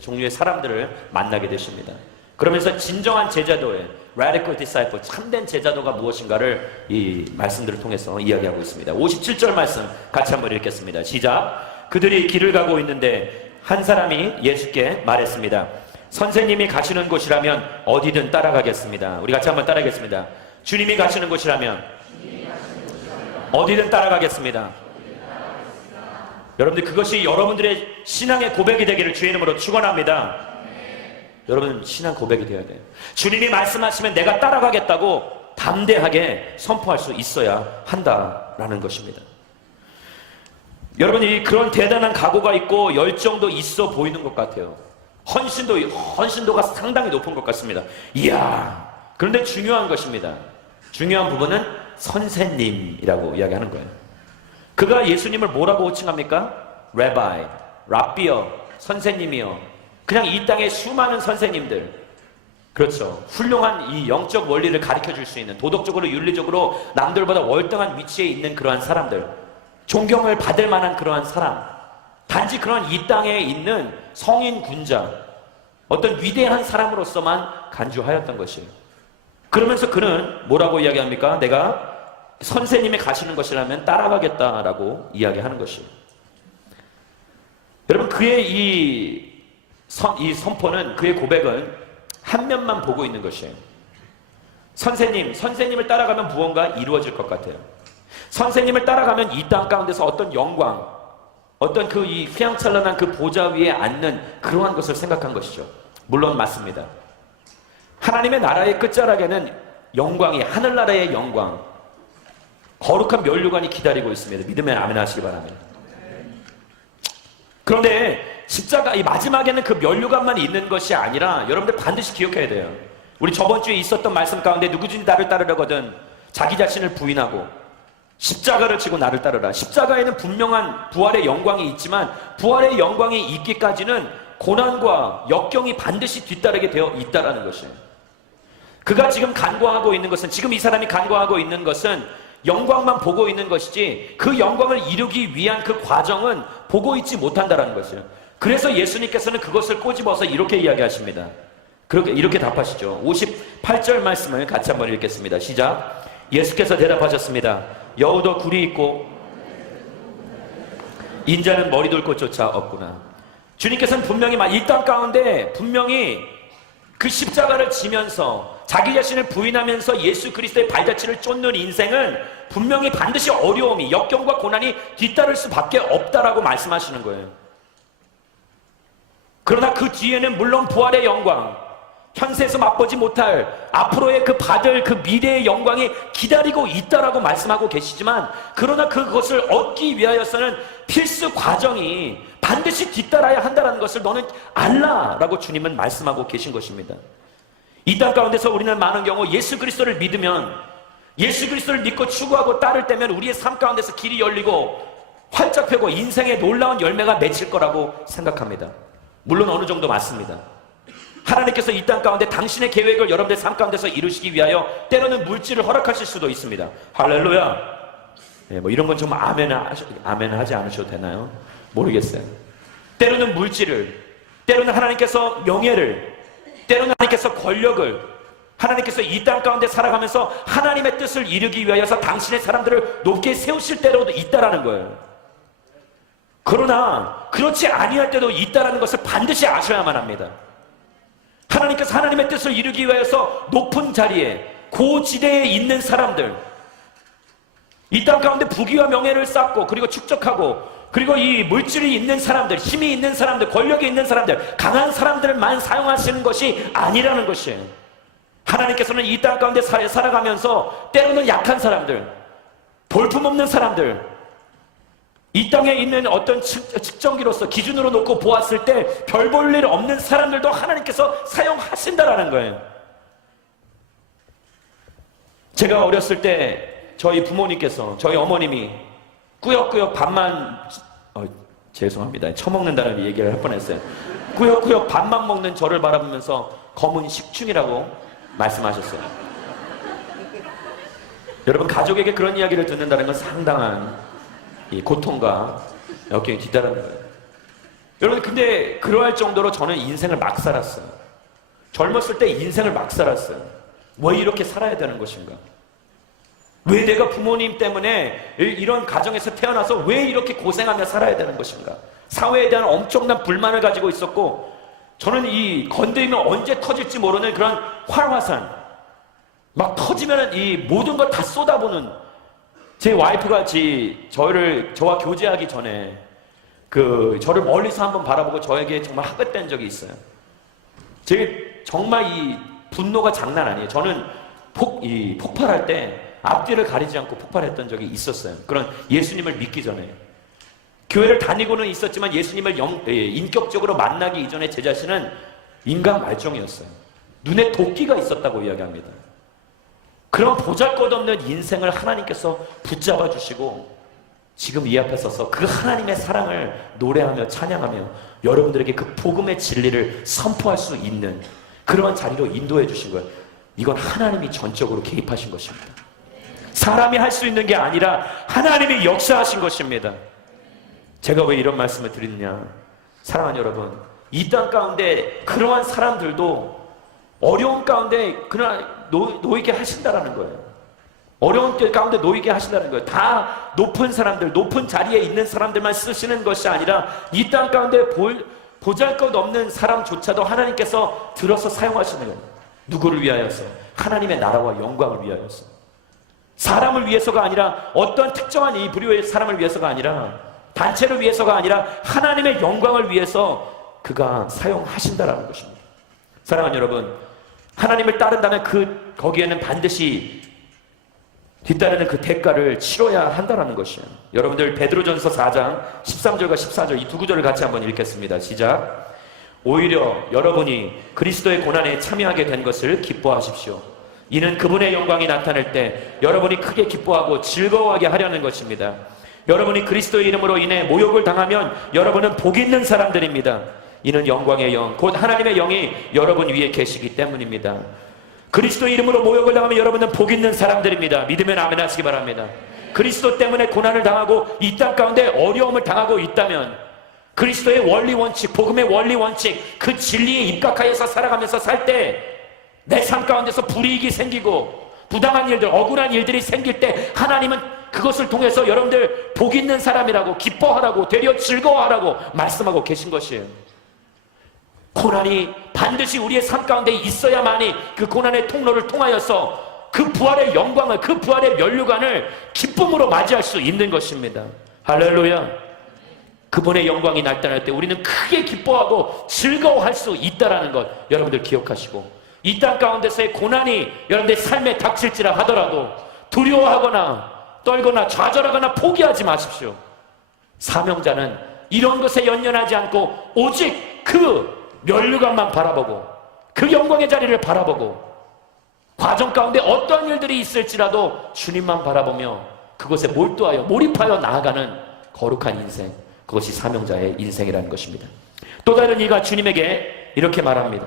종류의 사람들을 만나게 되십니다. 그러면서 진정한 제자도의 radical disciple, 참된 제자도가 무엇인가를 이 말씀들을 통해서 이야기하고 있습니다. 57절 말씀 같이 한번 읽겠습니다. 시작. 그들이 길을 가고 있는데 한 사람이 예수께 말했습니다. 선생님이 가시는 곳이라면 어디든 따라가겠습니다. 우리 같이 한번 따라하겠습니다. 주님이 가시는 곳이라면 어디든 따라가겠습니다. 여러분들, 그것이 여러분들의 신앙의 고백이 되기를 주의 이름으로 축원합니다. 여러분, 신앙 고백이 되어야 돼요. 주님이 말씀하시면 내가 따라가겠다고 담대하게 선포할 수 있어야 한다라는 것입니다. 여러분이 그런 대단한 각오가 있고 열정도 있어 보이는 것 같아요. 헌신도가 상당히 높은 것 같습니다. 이야. 그런데 중요한 것입니다. 중요한 부분은 선생님이라고 이야기하는 거예요. 그가 예수님을 뭐라고 호칭합니까? 레바이, 랍비어, 선생님이요. 그냥 이 땅의 수많은 선생님들, 그렇죠, 훌륭한 이 영적 원리를 가르쳐 줄 수 있는, 도덕적으로 윤리적으로 남들보다 월등한 위치에 있는 그러한 사람들, 존경을 받을 만한 그러한 사람, 단지 그런 이 땅에 있는 성인 군자, 어떤 위대한 사람으로서만 간주하였던 것이에요. 그러면서 그는 뭐라고 이야기합니까? 내가 선생님이 가시는 것이라면 따라가겠다라고 이야기하는 것이에요. 여러분, 그의 이 선포는, 그의 고백은 한 면만 보고 있는 것이에요. 선생님을 따라가면 무언가 이루어질 것 같아요. 선생님을 따라가면 이 땅 가운데서 어떤 영광, 어떤 이 휘황찬란한 그 보좌 위에 앉는 그러한 것을 생각한 것이죠. 물론 맞습니다. 하나님의 나라의 끝자락에는 영광이, 하늘나라의 영광, 거룩한 면류관이 기다리고 있습니다. 믿으면 아멘 하시기 바랍니다. 그런데 십자가 이 마지막에는 그 면류관만 있는 것이 아니라 여러분들 반드시 기억해야 돼요. 우리 저번 주에 있었던 말씀 가운데 누구든지 나를 따르려거든 자기 자신을 부인하고 십자가를 지고 나를 따르라. 십자가에는 분명한 부활의 영광이 있지만 부활의 영광이 있기까지는 고난과 역경이 반드시 뒤따르게 되어 있다라는 것이에요. 그가 지금 간구하고 있는 것은, 지금 이 사람이 간구하고 있는 것은 영광만 보고 있는 것이지 그 영광을 이루기 위한 그 과정은 보고 있지 못한다라는 것이에요. 그래서 예수님께서는 그것을 꼬집어서 이렇게 이야기하십니다. 이렇게 답하시죠. 58절 말씀을 같이 한번 읽겠습니다. 시작. 예수께서 대답하셨습니다. 여우도 굴이 있고 인자는 머리 돌 곳조차 없구나. 주님께서는 분명히 이 땅 가운데 분명히 그 십자가를 지면서 자기 자신을 부인하면서 예수 그리스도의 발자취를 쫓는 인생은 분명히 반드시 어려움이, 역경과 고난이 뒤따를 수밖에 없다라고 말씀하시는 거예요. 그러나 그 뒤에는 물론 부활의 영광, 현세에서 맛보지 못할 앞으로의 그 받을 그 미래의 영광이 기다리고 있다라고 말씀하고 계시지만, 그러나 그것을 얻기 위하여서는 필수 과정이 반드시 뒤따라야 한다는 것을 너는 알라라고 주님은 말씀하고 계신 것입니다. 이 땅 가운데서 우리는 많은 경우 예수 그리스도를 믿으면, 예수 그리스도를 믿고 추구하고 따를 때면 우리의 삶 가운데서 길이 열리고 활짝 펴고 인생의 놀라운 열매가 맺힐 거라고 생각합니다. 물론 어느 정도 맞습니다. 하나님께서 이 땅 가운데 당신의 계획을 여러분들 삶 가운데서 이루시기 위하여 때로는 물질을 허락하실 수도 있습니다. 할렐루야. 네, 뭐 이런 건 좀 아멘 하지 않으셔도 되나요? 모르겠어요. 때로는 물질을, 때로는 하나님께서 명예를, 때로는 하나님께서 권력을, 하나님께서 이 땅 가운데 살아가면서 하나님의 뜻을 이루기 위하여서 당신의 사람들을 높게 세우실 때로도 있다라는 거예요. 그러나 그렇지 아니할 때도 있다라는 것을 반드시 아셔야만 합니다. 하나님께서 하나님의 뜻을 이루기 위해서 높은 자리에, 고지대에 있는 사람들, 이 땅 가운데 부귀와 명예를 쌓고 그리고 축적하고 그리고 이 물질이 있는 사람들, 힘이 있는 사람들, 권력이 있는 사람들, 강한 사람들만 사용하시는 것이 아니라는 것이에요. 하나님께서는 이 땅 가운데 살아가면서 때로는 약한 사람들, 볼품없는 사람들, 이 땅에 있는 어떤 측정기로서 기준으로 놓고 보았을 때 별 볼 일 없는 사람들도 하나님께서 사용하신다라는 거예요. 제가 어렸을 때 저희 부모님께서, 저희 어머님이 꾸역꾸역 밥만, 죄송합니다. 처먹는다는 얘기를 할 뻔했어요. 꾸역꾸역 밥만 먹는 저를 바라보면서 검은 식충이라고 말씀하셨어요. 여러분, 가족에게 그런 이야기를 듣는다는 건 상당한 이 고통과 역경이 뒤따르는 거예요. 여러분, 근데 그러할 정도로 저는 인생을 막 살았어요. 젊었을 때 인생을 막 살았어요. 왜 이렇게 살아야 되는 것인가? 왜 내가 부모님 때문에 이런 가정에서 태어나서 왜 이렇게 고생하며 살아야 되는 것인가? 사회에 대한 엄청난 불만을 가지고 있었고, 저는 이 건드리면 언제 터질지 모르는 그런 활화산, 막 터지면 이 모든 걸 다 쏟아부는, 제 와이프가 저와 교제하기 전에 저를 멀리서 한번 바라보고 저에게 정말 하긋된 적이 있어요. 정말 이 분노가 장난 아니에요. 저는 폭발할 때 앞뒤를 가리지 않고 폭발했던 적이 있었어요. 그런 예수님을 믿기 전에. 교회를 다니고는 있었지만 예수님을 인격적으로 만나기 이전에 제 자신은 인간 말종이었어요. 눈에 도끼가 있었다고 이야기합니다. 그런 보잘것없는 인생을 하나님께서 붙잡아 주시고 지금 이 앞에 서서 그 하나님의 사랑을 노래하며 찬양하며 여러분들에게 그 복음의 진리를 선포할 수 있는 그러한 자리로 인도해 주신 거예요. 이건 하나님이 전적으로 개입하신 것입니다. 사람이 할 수 있는 게 아니라 하나님이 역사하신 것입니다. 제가 왜 이런 말씀을 드리느냐, 사랑하는 여러분, 이 땅 가운데 그러한 사람들도 어려운 가운데 그러나 놓이게 하신다라는 거예요. 어려운 때 가운데 놓이게 하신다는 거예요. 다 높은 사람들, 높은 자리에 있는 사람들만 쓰시는 것이 아니라 이 땅 가운데 보잘것없는 사람조차도 하나님께서 들어서 사용하시는 거예요. 누구를 위하여서? 하나님의 나라와 영광을 위하여서. 사람을 위해서가 아니라, 어떤 특정한 이 부류의 사람을 위해서가 아니라, 단체를 위해서가 아니라 하나님의 영광을 위해서 그가 사용하신다라는 것입니다. 사랑하는 여러분, 하나님을 따른다면 거기에는 반드시 뒤따르는 그 대가를 치러야 한다는 것이에요. 여러분들 베드로전서 4장 13절과 14절 이 두 구절을 같이 한번 읽겠습니다. 시작. 오히려 여러분이 그리스도의 고난에 참여하게 된 것을 기뻐하십시오. 이는 그분의 영광이 나타날 때 여러분이 크게 기뻐하고 즐거워하게 하려는 것입니다. 여러분이 그리스도의 이름으로 인해 모욕을 당하면 여러분은 복 있는 사람들입니다. 이는 영광의 영, 곧 하나님의 영이 여러분 위에 계시기 때문입니다. 그리스도의 이름으로 모욕을 당하면 여러분은 복 있는 사람들입니다. 믿으면 아멘 하시기 바랍니다. 그리스도 때문에 고난을 당하고 이 땅 가운데 어려움을 당하고 있다면 그리스도의 원리 원칙, 복음의 원리 원칙, 그 진리에 입각하여서 살아가면서 살 때 내 삶 가운데서 불이익이 생기고 부당한 일들, 억울한 일들이 생길 때 하나님은 그것을 통해서 여러분들 복 있는 사람이라고, 기뻐하라고, 되려 즐거워하라고 말씀하고 계신 것이에요. 고난이 반드시 우리의 삶 가운데 있어야만이 그 고난의 통로를 통하여서 그 부활의 영광을, 그 부활의 면류관을 기쁨으로 맞이할 수 있는 것입니다. 할렐루야. 그분의 영광이 나타날 때 우리는 크게 기뻐하고 즐거워할 수 있다는 것 여러분들 기억하시고, 이 땅 가운데서의 고난이 여러분들의 삶에 닥칠지라 하더라도 두려워하거나 떨거나 좌절하거나 포기하지 마십시오. 사명자는 이런 것에 연연하지 않고 오직 그 면류관만 바라보고 그 영광의 자리를 바라보고 과정 가운데 어떤 일들이 있을지라도 주님만 바라보며 그것에 몰두하여 몰입하여 나아가는 거룩한 인생, 그것이 사명자의 인생이라는 것입니다. 또 다른 이가 주님에게 이렇게 말합니다.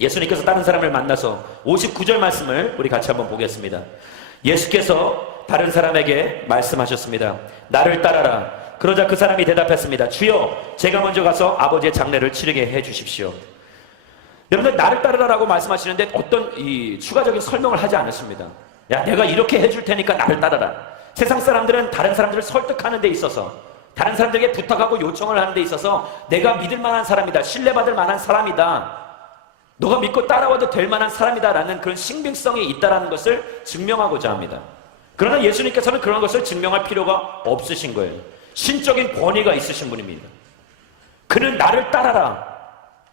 예수님께서 다른 사람을 만나서 59절 말씀을 우리 같이 한번 보겠습니다. 예수께서 다른 사람에게 말씀하셨습니다. 나를 따라라. 그러자 그 사람이 대답했습니다. 주여, 제가 먼저 가서 아버지의 장례를 치르게 해주십시오. 여러분들, 나를 따르라라고 말씀하시는데 어떤 이 추가적인 설명을 하지 않으십니다. 야, 내가 이렇게 해줄 테니까 나를 따라라. 세상 사람들은 다른 사람들을 설득하는 데 있어서, 다른 사람들에게 부탁하고 요청을 하는 데 있어서 내가 믿을 만한 사람이다, 신뢰받을 만한 사람이다, 너가 믿고 따라와도 될 만한 사람이다 라는 그런 신빙성이 있다는 것을 증명하고자 합니다. 그러나 예수님께서는 그런 것을 증명할 필요가 없으신 거예요. 신적인 권위가 있으신 분입니다. 그는 나를 따라라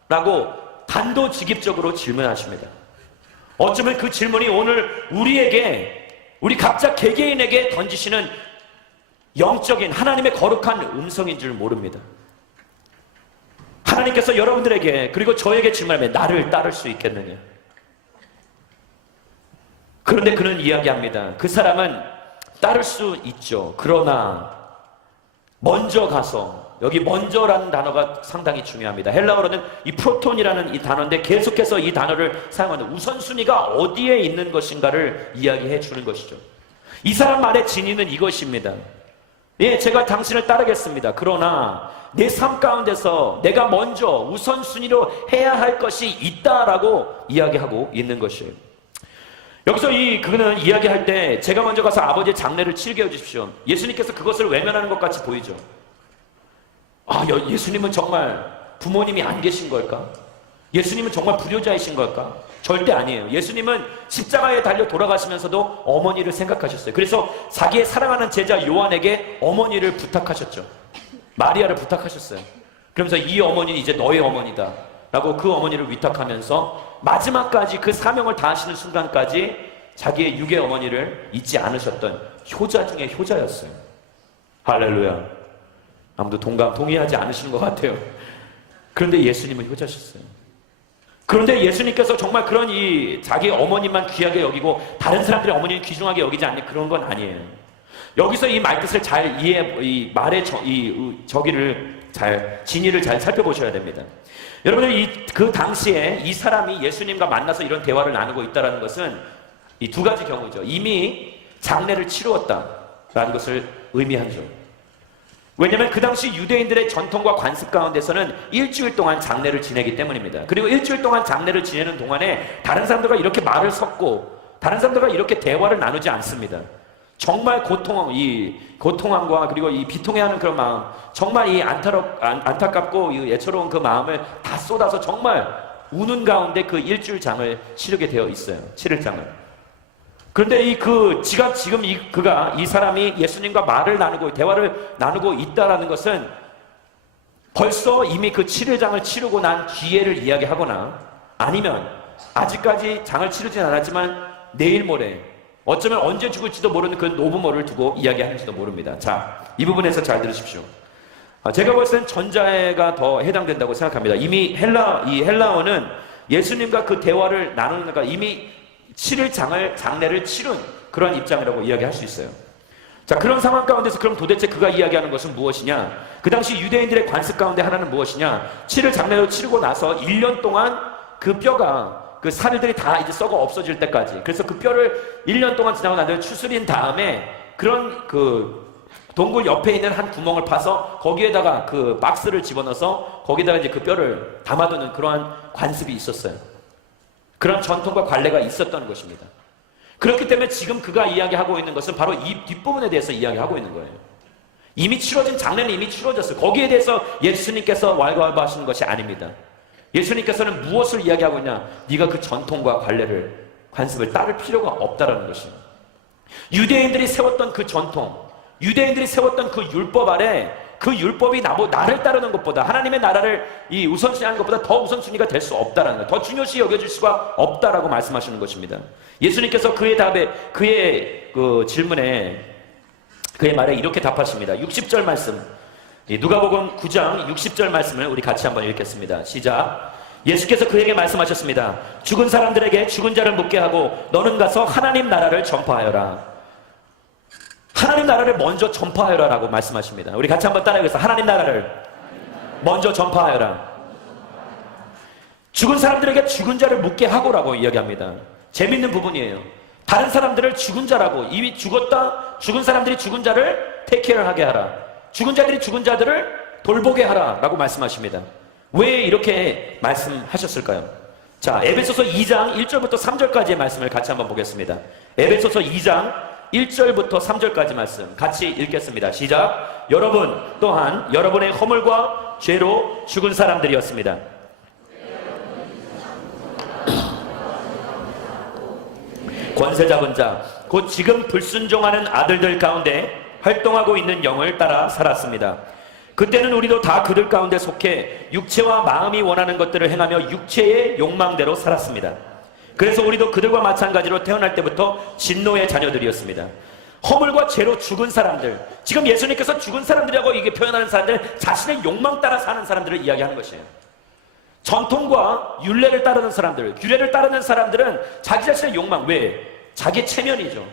라고 단도직입적으로 질문하십니다. 어쩌면 그 질문이 오늘 우리에게, 우리 각자 개개인에게 던지시는 영적인 하나님의 거룩한 음성인 줄 모릅니다. 하나님께서 여러분들에게 그리고 저에게 질문하면 나를 따를 수 있겠느냐. 그런데 그는 이야기합니다. 그 사람은 따를 수 있죠. 그러나 먼저 가서, 여기 먼저라는 단어가 상당히 중요합니다. 헬라어로는 이 프로톤이라는 이 단어인데 계속해서 이 단어를 사용하는, 우선순위가 어디에 있는 것인가를 이야기해 주는 것이죠. 이 사람 말의 진위는 이것입니다. 예, 제가 당신을 따르겠습니다. 그러나 내 삶 가운데서 내가 먼저 우선순위로 해야 할 것이 있다라고 이야기하고 있는 것이에요. 여기서 그는 이야기할 때 제가 먼저 가서 아버지의 장례를 치르게 해주십시오. 예수님께서 그것을 외면하는 것 같이 보이죠. 아, 예수님은 정말 부모님이 안 계신 걸까? 예수님은 정말 불효자이신 걸까? 절대 아니에요. 예수님은 십자가에 달려 돌아가시면서도 어머니를 생각하셨어요. 그래서 자기의 사랑하는 제자 요한에게 어머니를 부탁하셨죠. 마리아를 부탁하셨어요. 그러면서 이 어머니는 이제 너의 어머니다 라고 그 어머니를 위탁하면서 마지막까지 그 사명을 다하시는 순간까지 자기의 육의 어머니를 잊지 않으셨던 효자 중에 효자였어요. 할렐루야. 아무도 동의하지 않으시는 것 같아요. 그런데 예수님은 효자셨어요. 그런데 예수님께서 정말 그런 자기 어머니만 귀하게 여기고 다른 사람들의 어머니를 귀중하게 여기지 않는 그런 건 아니에요. 여기서 이 말뜻을 잘 이 말의 진위를 잘 살펴보셔야 됩니다. 여러분들, 그 당시에 이 사람이 예수님과 만나서 이런 대화를 나누고 있다는 것은 이 두 가지 경우죠. 이미 장례를 치루었다라는 것을 의미하죠. 왜냐하면 그 당시 유대인들의 전통과 관습 가운데서는 일주일 동안 장례를 지내기 때문입니다. 그리고 일주일 동안 장례를 지내는 동안에 다른 사람들과 이렇게 말을 섞고 다른 사람들과 이렇게 대화를 나누지 않습니다. 정말 고통함과 그리고 이 비통해하는 그런 마음, 정말 안타깝고 애처로운 그 마음을 다 쏟아서 정말 우는 가운데 그 일주일 장을 치르게 되어 있어요. 7일장을. 그런데 이 사람이 예수님과 대화를 나누고 있다라는 것은 벌써 이미 그 7일장을 치르고 난 뒤에를 이야기하거나, 아니면 아직까지 장을 치르진 않았지만 내일 모레 어쩌면 언제 죽을지도 모르는 그 노부모를 두고 이야기하는지도 모릅니다. 자, 이 부분에서 잘 들으십시오. 제가 볼 때는 전자가 더 해당된다고 생각합니다. 이미 이 헬라어는 예수님과 그 대화를 나누니까 이미 치를 장례를 치른 그런 입장이라고 이야기할 수 있어요. 자, 그런 상황 가운데서 그럼 도대체 그가 이야기하는 것은 무엇이냐? 그 당시 유대인들의 관습 가운데 하나는 무엇이냐? 치를 장례로 치르고 나서 1년 동안 그 뼈가 그 살들이 다 이제 썩어 없어질 때까지, 그래서 그 뼈를 1년 동안 지나고 난 다음에 추스린 다음에 그런 그 동굴 옆에 있는 한 구멍을 파서 거기에다가 그 박스를 집어넣어서 거기다가 이제 그 뼈를 담아두는 그러한 관습이 있었어요. 그런 전통과 관례가 있었던 것입니다. 그렇기 때문에 지금 그가 이야기하고 있는 것은 바로 이 뒷부분에 대해서 이야기하고 있는 거예요. 이미 치러진 장례는 이미 치러졌어요. 거기에 대해서 예수님께서 왈가왈부하시는 것이 아닙니다. 예수님께서는 무엇을 이야기하고 있냐? 네가 그 전통과 관습을 따를 필요가 없다라는 것이에요. 유대인들이 세웠던 그 전통, 유대인들이 세웠던 그 율법 아래, 그 율법이 나를 따르는 것보다, 하나님의 나라를 이 우선순위하는 것보다 더 우선순위가 될 수 없다라는 것, 더 중요시 여겨질 수가 없다라고 말씀하시는 것입니다. 예수님께서 그의 답에, 그의 그 질문에, 그의 말에 이렇게 답하십니다. 60절 말씀, 누가복음 9장 60절 말씀을 우리 같이 한번 읽겠습니다. 시작. 예수께서 그에게 말씀하셨습니다. 죽은 사람들에게 죽은 자를 묻게 하고 너는 가서 하나님 나라를 전파하여라. 하나님 나라를 먼저 전파하여라 라고 말씀하십니다. 우리 같이 한번 따라해보겠습니다. 하나님 나라를 먼저 전파하여라. 죽은 사람들에게 죽은 자를 묻게 하고라고 이야기합니다. 재밌는 부분이에요. 다른 사람들을 죽은 자라고, 이미 죽은 사람들이 죽은 자를 테이크케어를 하게 하라. 죽은 자들이 죽은 자들을 돌보게 하라 라고 말씀하십니다. 왜 이렇게 말씀하셨을까요? 자, 에베소서 2장 1절부터 3절까지의 말씀을 같이 한번 보겠습니다. 에베소서 2장 1절부터 3절까지 말씀 같이 읽겠습니다. 시작. 여러분 또한 여러분의 허물과 죄로 죽은 사람들이었습니다. 권세 잡은 자, 곧 지금 불순종하는 아들들 가운데 활동하고 있는 영을 따라 살았습니다. 그때는 우리도 다 그들 가운데 속해 육체와 마음이 원하는 것들을 행하며 육체의 욕망대로 살았습니다. 그래서 우리도 그들과 마찬가지로 태어날 때부터 진노의 자녀들이었습니다. 허물과 죄로 죽은 사람들, 지금 예수님께서 죽은 사람들이라고 이게 표현하는 사람들, 자신의 욕망 따라 사는 사람들을 이야기하는 것이에요. 전통과 율례를 따르는 사람들, 규례를 따르는 사람들은 자기 자신의 욕망, 왜? 자기 체면이죠.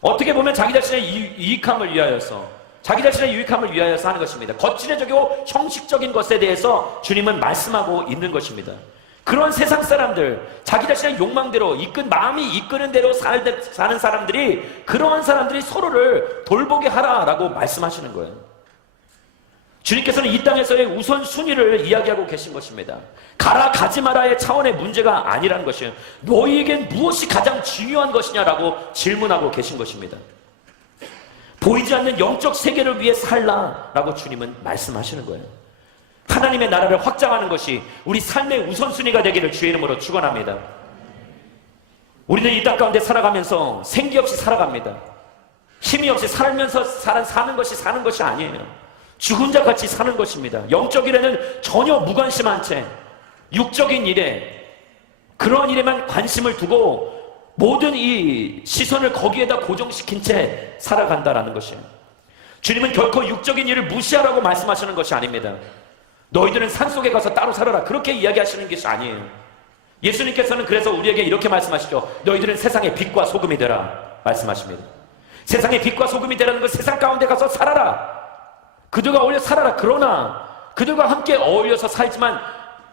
어떻게 보면 자기 자신의 유익함을 위하여서, 자기 자신의 유익함을 위하여서 하는 것입니다. 거칠어지고 형식적인 것에 대해서 주님은 말씀하고 있는 것입니다. 그런 세상 사람들, 자기 자신의 욕망대로 마음이 이끄는 대로 사는 사람들이, 그러한 사람들이 서로를 돌보게 하라라고 말씀하시는 거예요. 주님께서는 이 땅에서의 우선순위를 이야기하고 계신 것입니다. 가라 가지 마라의 차원의 문제가 아니라는 것이에요. 너희에겐 무엇이 가장 중요한 것이냐라고 질문하고 계신 것입니다. 보이지 않는 영적 세계를 위해 살라라고 주님은 말씀하시는 거예요. 하나님의 나라를 확장하는 것이 우리 삶의 우선순위가 되기를 주의 이름으로 축원합니다. 우리는 이 땅 가운데 살아가면서 생기 없이 살아갑니다. 힘이 없이 살면서 사는 것이 아니에요. 죽은 자 같이 사는 것입니다. 영적 일에는 전혀 무관심한 채 육적인 일에, 그러한 일에만 관심을 두고 모든 이 시선을 거기에다 고정시킨 채 살아간다라는 것이에요. 주님은 결코 육적인 일을 무시하라고 말씀하시는 것이 아닙니다. 너희들은 산속에 가서 따로 살아라, 그렇게 이야기하시는 것이 아니에요. 예수님께서는 그래서 우리에게 이렇게 말씀하시죠. 너희들은 세상의 빛과 소금이 되라 말씀하십니다. 세상의 빛과 소금이 되라는 건 세상 가운데 가서 살아라, 그들과 어울려 살아라. 그러나 그들과 함께 어울려서 살지만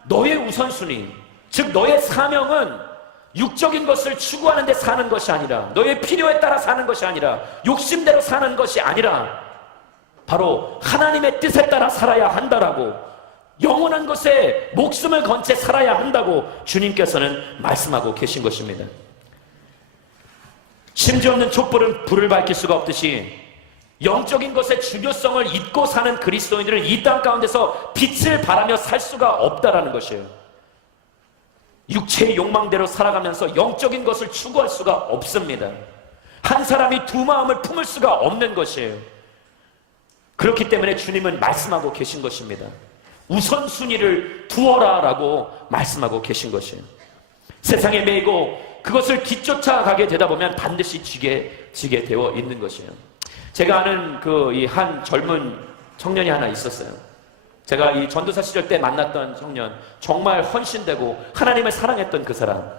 너의 우선순위, 즉 너의 사명은 육적인 것을 추구하는 데 사는 것이 아니라, 너의 필요에 따라 사는 것이 아니라, 욕심대로 사는 것이 아니라 바로 하나님의 뜻에 따라 살아야 한다라고, 영원한 것에 목숨을 건 채 살아야 한다고 주님께서는 말씀하고 계신 것입니다. 심지 없는 촛불은 불을 밝힐 수가 없듯이 영적인 것의 중요성을 잊고 사는 그리스도인들은 이 땅 가운데서 빛을 발하며 살 수가 없다라는 것이에요. 육체의 욕망대로 살아가면서 영적인 것을 추구할 수가 없습니다. 한 사람이 두 마음을 품을 수가 없는 것이에요. 그렇기 때문에 주님은 말씀하고 계신 것입니다. 우선순위를 두어라 라고 말씀하고 계신 것이에요. 세상에 매이고 그것을 뒤쫓아가게 되다 보면 반드시 지게 되어 있는 것이에요. 제가 아는 이 한 젊은 청년이 하나 있었어요. 제가 이 전도사 시절 때 만났던 청년, 정말 헌신되고 하나님을 사랑했던 그 사람.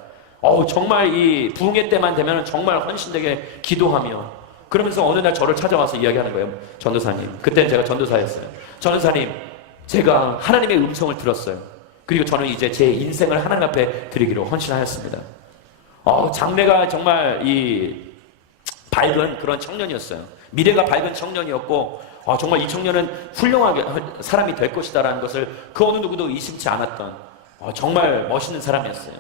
정말 이 부흥회 때만 되면 정말 헌신되게 기도하며, 그러면서 어느 날 저를 찾아와서 이야기하는 거예요. 전도사님, 그때는 제가 전도사였어요. 전도사님, 제가 하나님의 음성을 들었어요. 그리고 저는 이제 제 인생을 하나님 앞에 드리기로 헌신하였습니다. 장래가 정말 밝은 그런 청년이었어요. 미래가 밝은 청년이었고, 정말 이 청년은 훌륭하게 사람이 될 것이다라는 것을 그 어느 누구도 의심치 않았던 정말 멋있는 사람이었어요.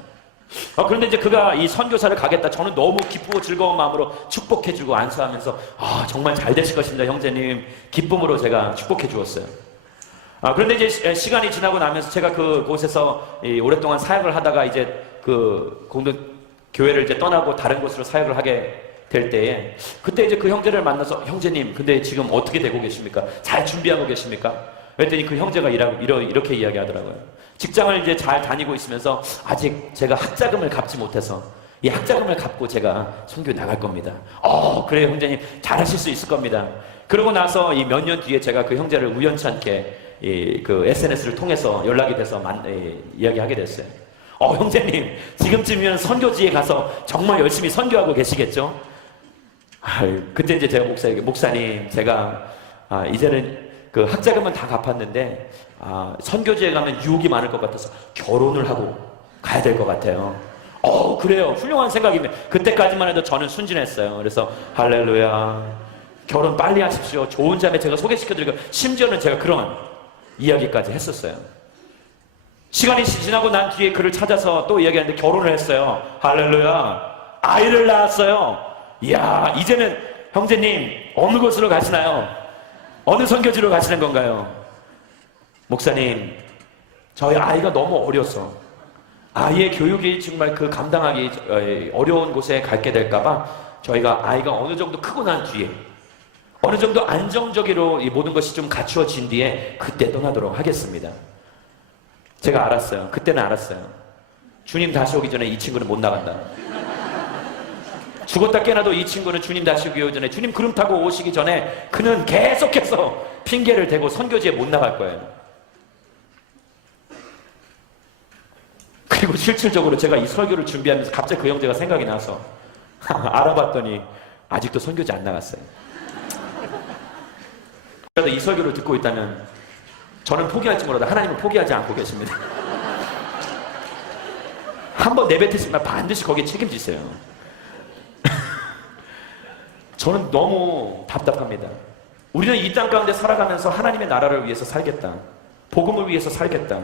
그런데 이제 그가 이 선교사를 가겠다, 저는 너무 기쁘고 즐거운 마음으로 축복해주고 안수하면서 정말 잘 되실 것입니다, 형제님. 기쁨으로 제가 축복해 주었어요. 그런데 이제 시간이 지나고 나면서 제가 그곳에서 오랫동안 사역을 하다가 이제 그 교회를 이제 떠나고 다른 곳으로 사역을 하게 될 때에, 그때 이제 그 형제를 만나서, 형제님, 근데 지금 어떻게 되고 계십니까? 잘 준비하고 계십니까? 그랬더니 그 형제가 이렇게 이야기하더라고요. 직장을 이제 잘 다니고 있으면서 아직 제가 학자금을 갚지 못해서 이 학자금을 갚고 제가 선교 나갈 겁니다. 그래요, 형제님. 잘하실 수 있을 겁니다. 그러고 나서 이 몇 년 뒤에 제가 그 형제를 우연찮게 그 SNS를 통해서 연락이 돼서 이야기하게 됐어요. 형제님, 지금쯤이면 선교지에 가서 정말 열심히 선교하고 계시겠죠? 그때 이제 제가 목사에게, 목사님, 제가 이제는 그 학자금은 다 갚았는데 선교지에 가면 유혹이 많을 것 같아서 결혼을 하고 가야 될 것 같아요. 그래요, 훌륭한 생각입니다. 그때까지만 해도 저는 순진했어요. 그래서 할렐루야, 결혼 빨리 하십시오, 좋은 자매 제가 소개시켜드리고, 심지어는 제가 그런 이야기까지 했었어요. 시간이 지나고 난 뒤에 그를 찾아서 또 이야기하는데 결혼을 했어요. 할렐루야, 아이를 낳았어요. 이야, 이제는 형제님 어느 곳으로 가시나요? 어느 선교지로 가시는 건가요? 목사님, 저희 아이가 너무 어려서 아이의 교육이 정말 그 감당하기 어려운 곳에 가게 될까봐 저희가 아이가 어느 정도 크고 난 뒤에, 어느 정도 안정적으로 이 모든 것이 좀 갖추어진 뒤에 그때 떠나도록 하겠습니다. 제가 알았어요. 그때는 알았어요. 주님 다시 오기 전에 이 친구는 못 나간다. 죽었다 깨나도 이 친구는 주님 다시 오기 전에, 주님 구름 타고 오시기 전에 그는 계속해서 핑계를 대고 선교지에 못 나갈 거예요. 그리고 실질적으로 제가 이 설교를 준비하면서 갑자기 그 형제가 생각이 나서 알아봤더니 아직도 선교지 안 나갔어요. 그래도 이 설교를 듣고 있다면 저는 포기할지 몰라도 하나님은 포기하지 않고 계십니다. 한번 내뱉으시면 반드시 거기에 책임지세요. 저는 너무 답답합니다. 우리는 이 땅 가운데 살아가면서 하나님의 나라를 위해서 살겠다, 복음을 위해서 살겠다,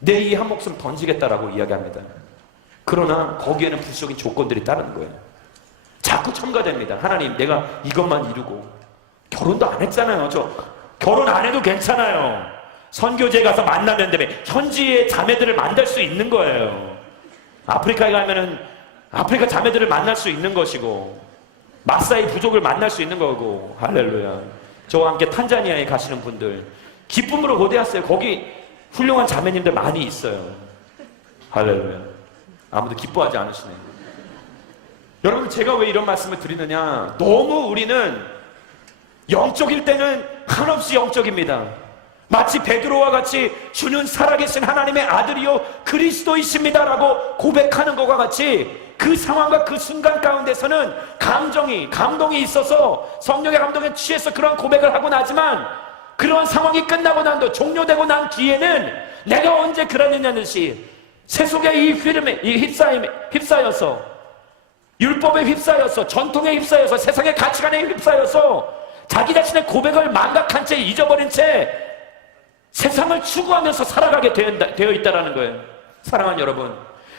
내 이 한 목숨 던지겠다라고 이야기합니다. 그러나 거기에는 부수적인 조건들이 따르는 거예요. 자꾸 첨가됩니다. 하나님, 내가 이것만 이루고, 결혼도 안 했잖아요. 저 결혼 안 해도 괜찮아요. 선교지에 가서 만나면 되면 현지의 자매들을 만날 수 있는 거예요. 아프리카에 가면은 아프리카 자매들을 만날 수 있는 것이고, 마사이 부족을 만날 수 있는 거고. 할렐루야. 저와 함께 탄자니아에 가시는 분들 기쁨으로 고대하세요. 거기 훌륭한 자매님들 많이 있어요. 할렐루야. 아무도 기뻐하지 않으시네요. 여러분, 제가 왜 이런 말씀을 드리느냐, 너무 우리는 영적일 때는 한없이 영적입니다. 마치 베드로와 같이 주는 살아계신 하나님의 아들이요 그리스도이십니다라고 고백하는 것과 같이 그 상황과 그 순간 가운데서는 감동이 있어서 성령의 감동에 취해서 그런 고백을 하고 나지만, 그런 상황이 끝나고 난 뒤, 종료되고 난 뒤에는 내가 언제 그러느냐는 듯이 세속의 이 흐름에 휩싸여서, 율법에 휩싸여서, 전통에 휩싸여서, 세상의 가치관에 휩싸여서 자기 자신의 고백을 망각한 채, 잊어버린 채 세상을 추구하면서 살아가게 되어 있다는 거예요. 사랑하는 여러분,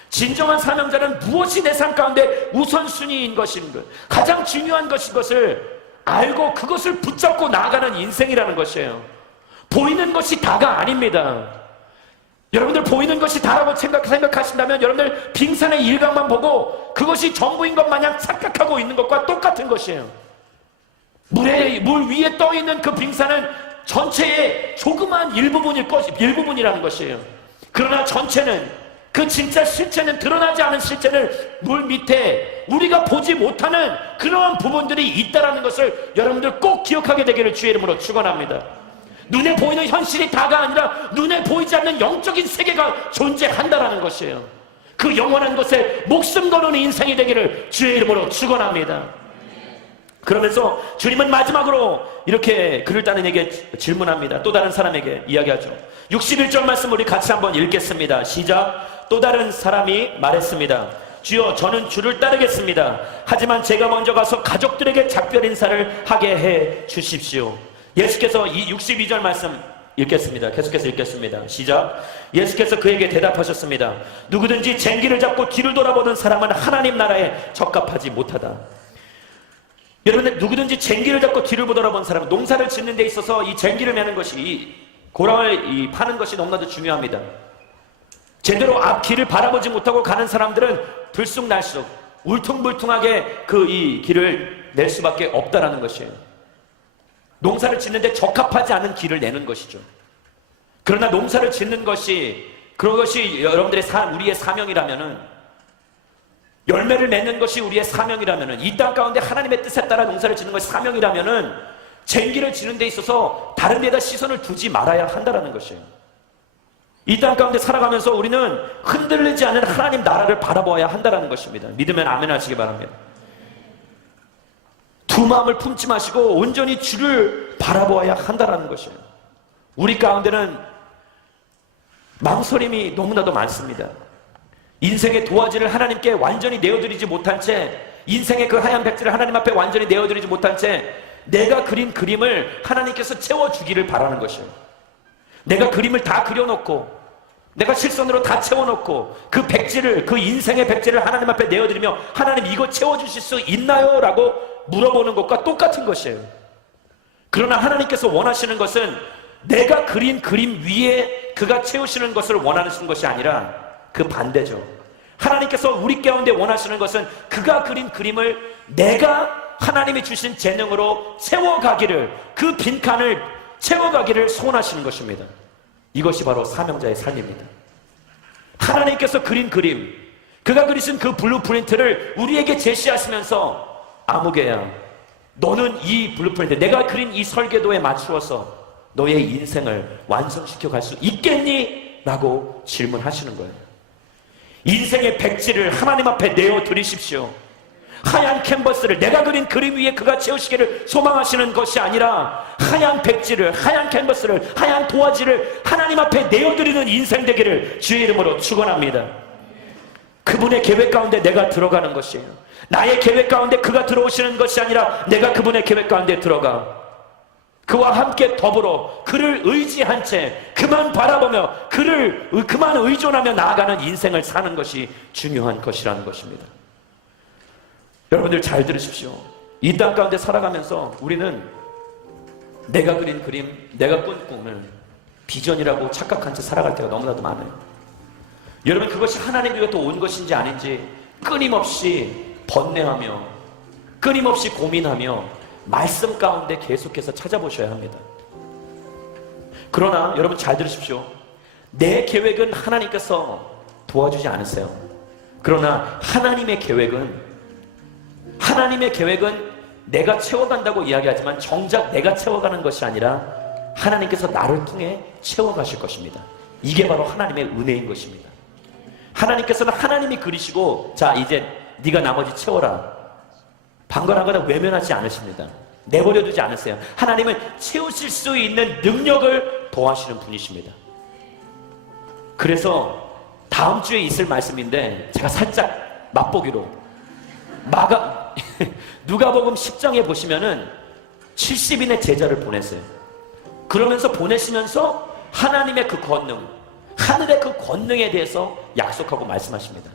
진정한 사명자는 무엇이 내 삶 가운데 우선순위인 것인가, 가장 중요한 것인 것을 알고 그것을 붙잡고 나아가는 인생이라는 것이에요. 보이는 것이 다가 아닙니다. 여러분들 보이는 것이 다라고 생각하신다면 여러분들 빙산의 일각만 보고 그것이 전부인 것 마냥 착각하고 있는 것과 똑같은 것이에요. 물 위에 떠 있는 그 빙산은 전체의 조그마한 일부분이라는 것이에요. 그러나 전체는 그 진짜 실체는, 드러나지 않은 실체를 물 밑에 우리가 보지 못하는 그러한 부분들이 있다는 것을 여러분들 꼭 기억하게 되기를 주의 이름으로 축원합니다. 눈에 보이는 현실이 다가 아니라 눈에 보이지 않는 영적인 세계가 존재한다는 것이에요. 그 영원한 곳에 목숨 거는 인생이 되기를 주의 이름으로 축원합니다. 그러면서 주님은 마지막으로 이렇게 그를 따는 에게 질문합니다. 또 다른 사람에게 이야기하죠. 61절 말씀 우리 같이 한번 읽겠습니다. 시작. 또 다른 사람이 말했습니다. 주여, 저는 주를 따르겠습니다. 하지만 제가 먼저 가서 가족들에게 작별 인사를 하게 해 주십시오. 예수께서 이 62절 말씀 읽겠습니다. 계속해서 읽겠습니다. 시작. 예수께서 그에게 대답하셨습니다. 누구든지 쟁기를 잡고 뒤를 돌아보는 사람은 하나님 나라에 적합하지 못하다. 여러분, 누구든지 쟁기를 잡고 뒤를 돌아본 사람은, 농사를 짓는 데 있어서 이 쟁기를 매는 것이, 이 고랑을 파는 것이 너무나도 중요합니다. 제대로 앞길을 바라보지 못하고 가는 사람들은 들쑥날쑥 울퉁불퉁하게 이 길을 낼 수밖에 없다라는 것이에요. 농사를 짓는데 적합하지 않은 길을 내는 것이죠. 그러나 농사를 짓는 것이, 그것이 여러분들의 우리의 사명이라면은, 열매를 맺는 것이 우리의 사명이라면은, 이 땅 가운데 하나님의 뜻에 따라 농사를 짓는 것이 사명이라면은, 쟁기를 지는 데 있어서 다른 데다 시선을 두지 말아야 한다는 것이에요. 이 땅 가운데 살아가면서 우리는 흔들리지 않는 하나님 나라를 바라보아야 한다는 것입니다. 믿으면 아멘 하시기 바랍니다. 두 마음을 품지 마시고 온전히 주를 바라보아야 한다는 것이에요. 우리 가운데는 망설임이 너무나도 많습니다. 인생의 도화지를 하나님께 완전히 내어드리지 못한 채, 인생의 그 하얀 백지를 하나님 앞에 완전히 내어드리지 못한 채 내가 그린 그림을 하나님께서 채워주기를 바라는 것이에요. 내가 그림을 다 그려놓고 내가 실선으로 다 채워놓고 그 백지를, 그 인생의 백지를 하나님 앞에 내어드리며 하나님 이거 채워주실 수 있나요? 라고 물어보는 것과 똑같은 것이에요. 그러나 하나님께서 원하시는 것은 내가 그린 그림 위에 그가 채우시는 것을 원하시는 것이 아니라 그 반대죠. 하나님께서 우리 가운데 원하시는 것은 그가 그린 그림을 내가 하나님이 주신 재능으로 채워가기를, 그 빈칸을 채워가기를 소원하시는 것입니다. 이것이 바로 사명자의 삶입니다. 하나님께서 그린 그림, 그가 그리신 그 블루프린트를 우리에게 제시하시면서 아무개야, 너는 이 블루프린트, 내가 그린 이 설계도에 맞추어서 너의 인생을 완성시켜 갈 수 있겠니? 라고 질문하시는 거예요. 인생의 백지를 하나님 앞에 내어드리십시오. 하얀 캔버스를 내가 그린 그림 위에 그가 채우시기를 소망하시는 것이 아니라 하얀 백지를, 하얀 캔버스를, 하얀 도화지를 하나님 앞에 내어드리는 인생 되기를 주의 이름으로 축원합니다. 그분의 계획 가운데 내가 들어가는 것이에요. 나의 계획 가운데 그가 들어오시는 것이 아니라 내가 그분의 계획 가운데 들어가 그와 함께 더불어 그를 의지한 채 그만 바라보며 그를 그만 의존하며 나아가는 인생을 사는 것이 중요한 것이라는 것입니다. 여러분들 잘 들으십시오. 이 땅 가운데 살아가면서 우리는 내가 그린 그림, 내가 꾼 꿈을 비전이라고 착각한 채 살아갈 때가 너무나도 많아요. 여러분, 그것이 하나님에게부터 온 것인지 아닌지 끊임없이 번뇌하며 끊임없이 고민하며 말씀 가운데 계속해서 찾아보셔야 합니다. 그러나 여러분 잘 들으십시오. 내 계획은 하나님께서 도와주지 않으세요. 그러나 하나님의 계획은 내가 채워간다고 이야기하지만 정작 내가 채워가는 것이 아니라 하나님께서 나를 통해 채워가실 것입니다. 이게 바로 하나님의 은혜인 것입니다. 하나님께서는 하나님이 그리시고 자 이제 네가 나머지 채워라, 방관하거나 외면하지 않으십니다. 내버려두지 않으세요. 하나님은 채우실 수 있는 능력을 더하시는 분이십니다. 그래서 다음 주에 있을 말씀인데 제가 살짝 맛보기로 누가복음 10장에 보시면은 70인의 제자를 보냈어요. 그러면서 보내시면서 하나님의 그 권능, 하늘의 그 권능에 대해서 약속하고 말씀하십니다.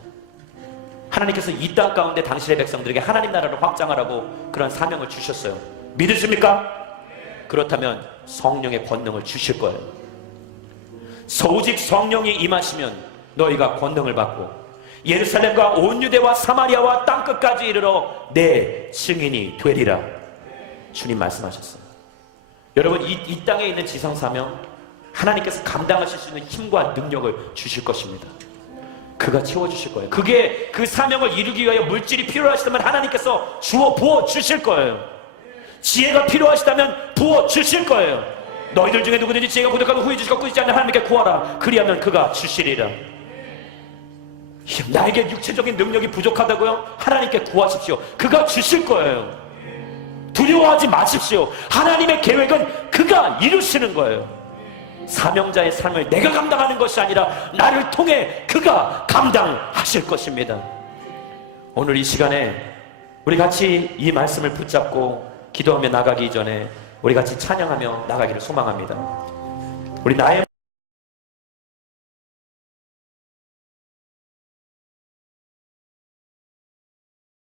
하나님께서 이 땅 가운데 당신의 백성들에게 하나님 나라를 확장하라고 그런 사명을 주셨어요. 믿으십니까? 그렇다면 성령의 권능을 주실 거예요. 오직 성령이 임하시면 너희가 권능을 받고 예루살렘과 온 유대와 사마리아와 땅끝까지 이르러 내 증인이 되리라. 주님 말씀하셨어요. 여러분, 이 땅에 있는 지성사명 하나님께서 감당하실 수 있는 힘과 능력을 주실 것입니다. 그가 채워주실 거예요. 그게 그 사명을 이루기 위하여 물질이 필요하시다면 하나님께서 부어 주실 거예요. 지혜가 필요하시다면 부어 주실 거예요. 너희들 중에 누구든지 지혜가 부족하고 후히 주시고 꾸짖지 않는 하나님께 구하라. 그리하면 그가 주시리라. 나에게 육체적인 능력이 부족하다고요? 하나님께 구하십시오. 그가 주실 거예요. 두려워하지 마십시오. 하나님의 계획은 그가 이루시는 거예요. 사명자의 삶을 내가 감당하는 것이 아니라 나를 통해 그가 감당하실 것입니다. 오늘 이 시간에 우리 같이 이 말씀을 붙잡고 기도하며 나가기 전에 우리 같이 찬양하며 나가기를 소망합니다. 우리 나의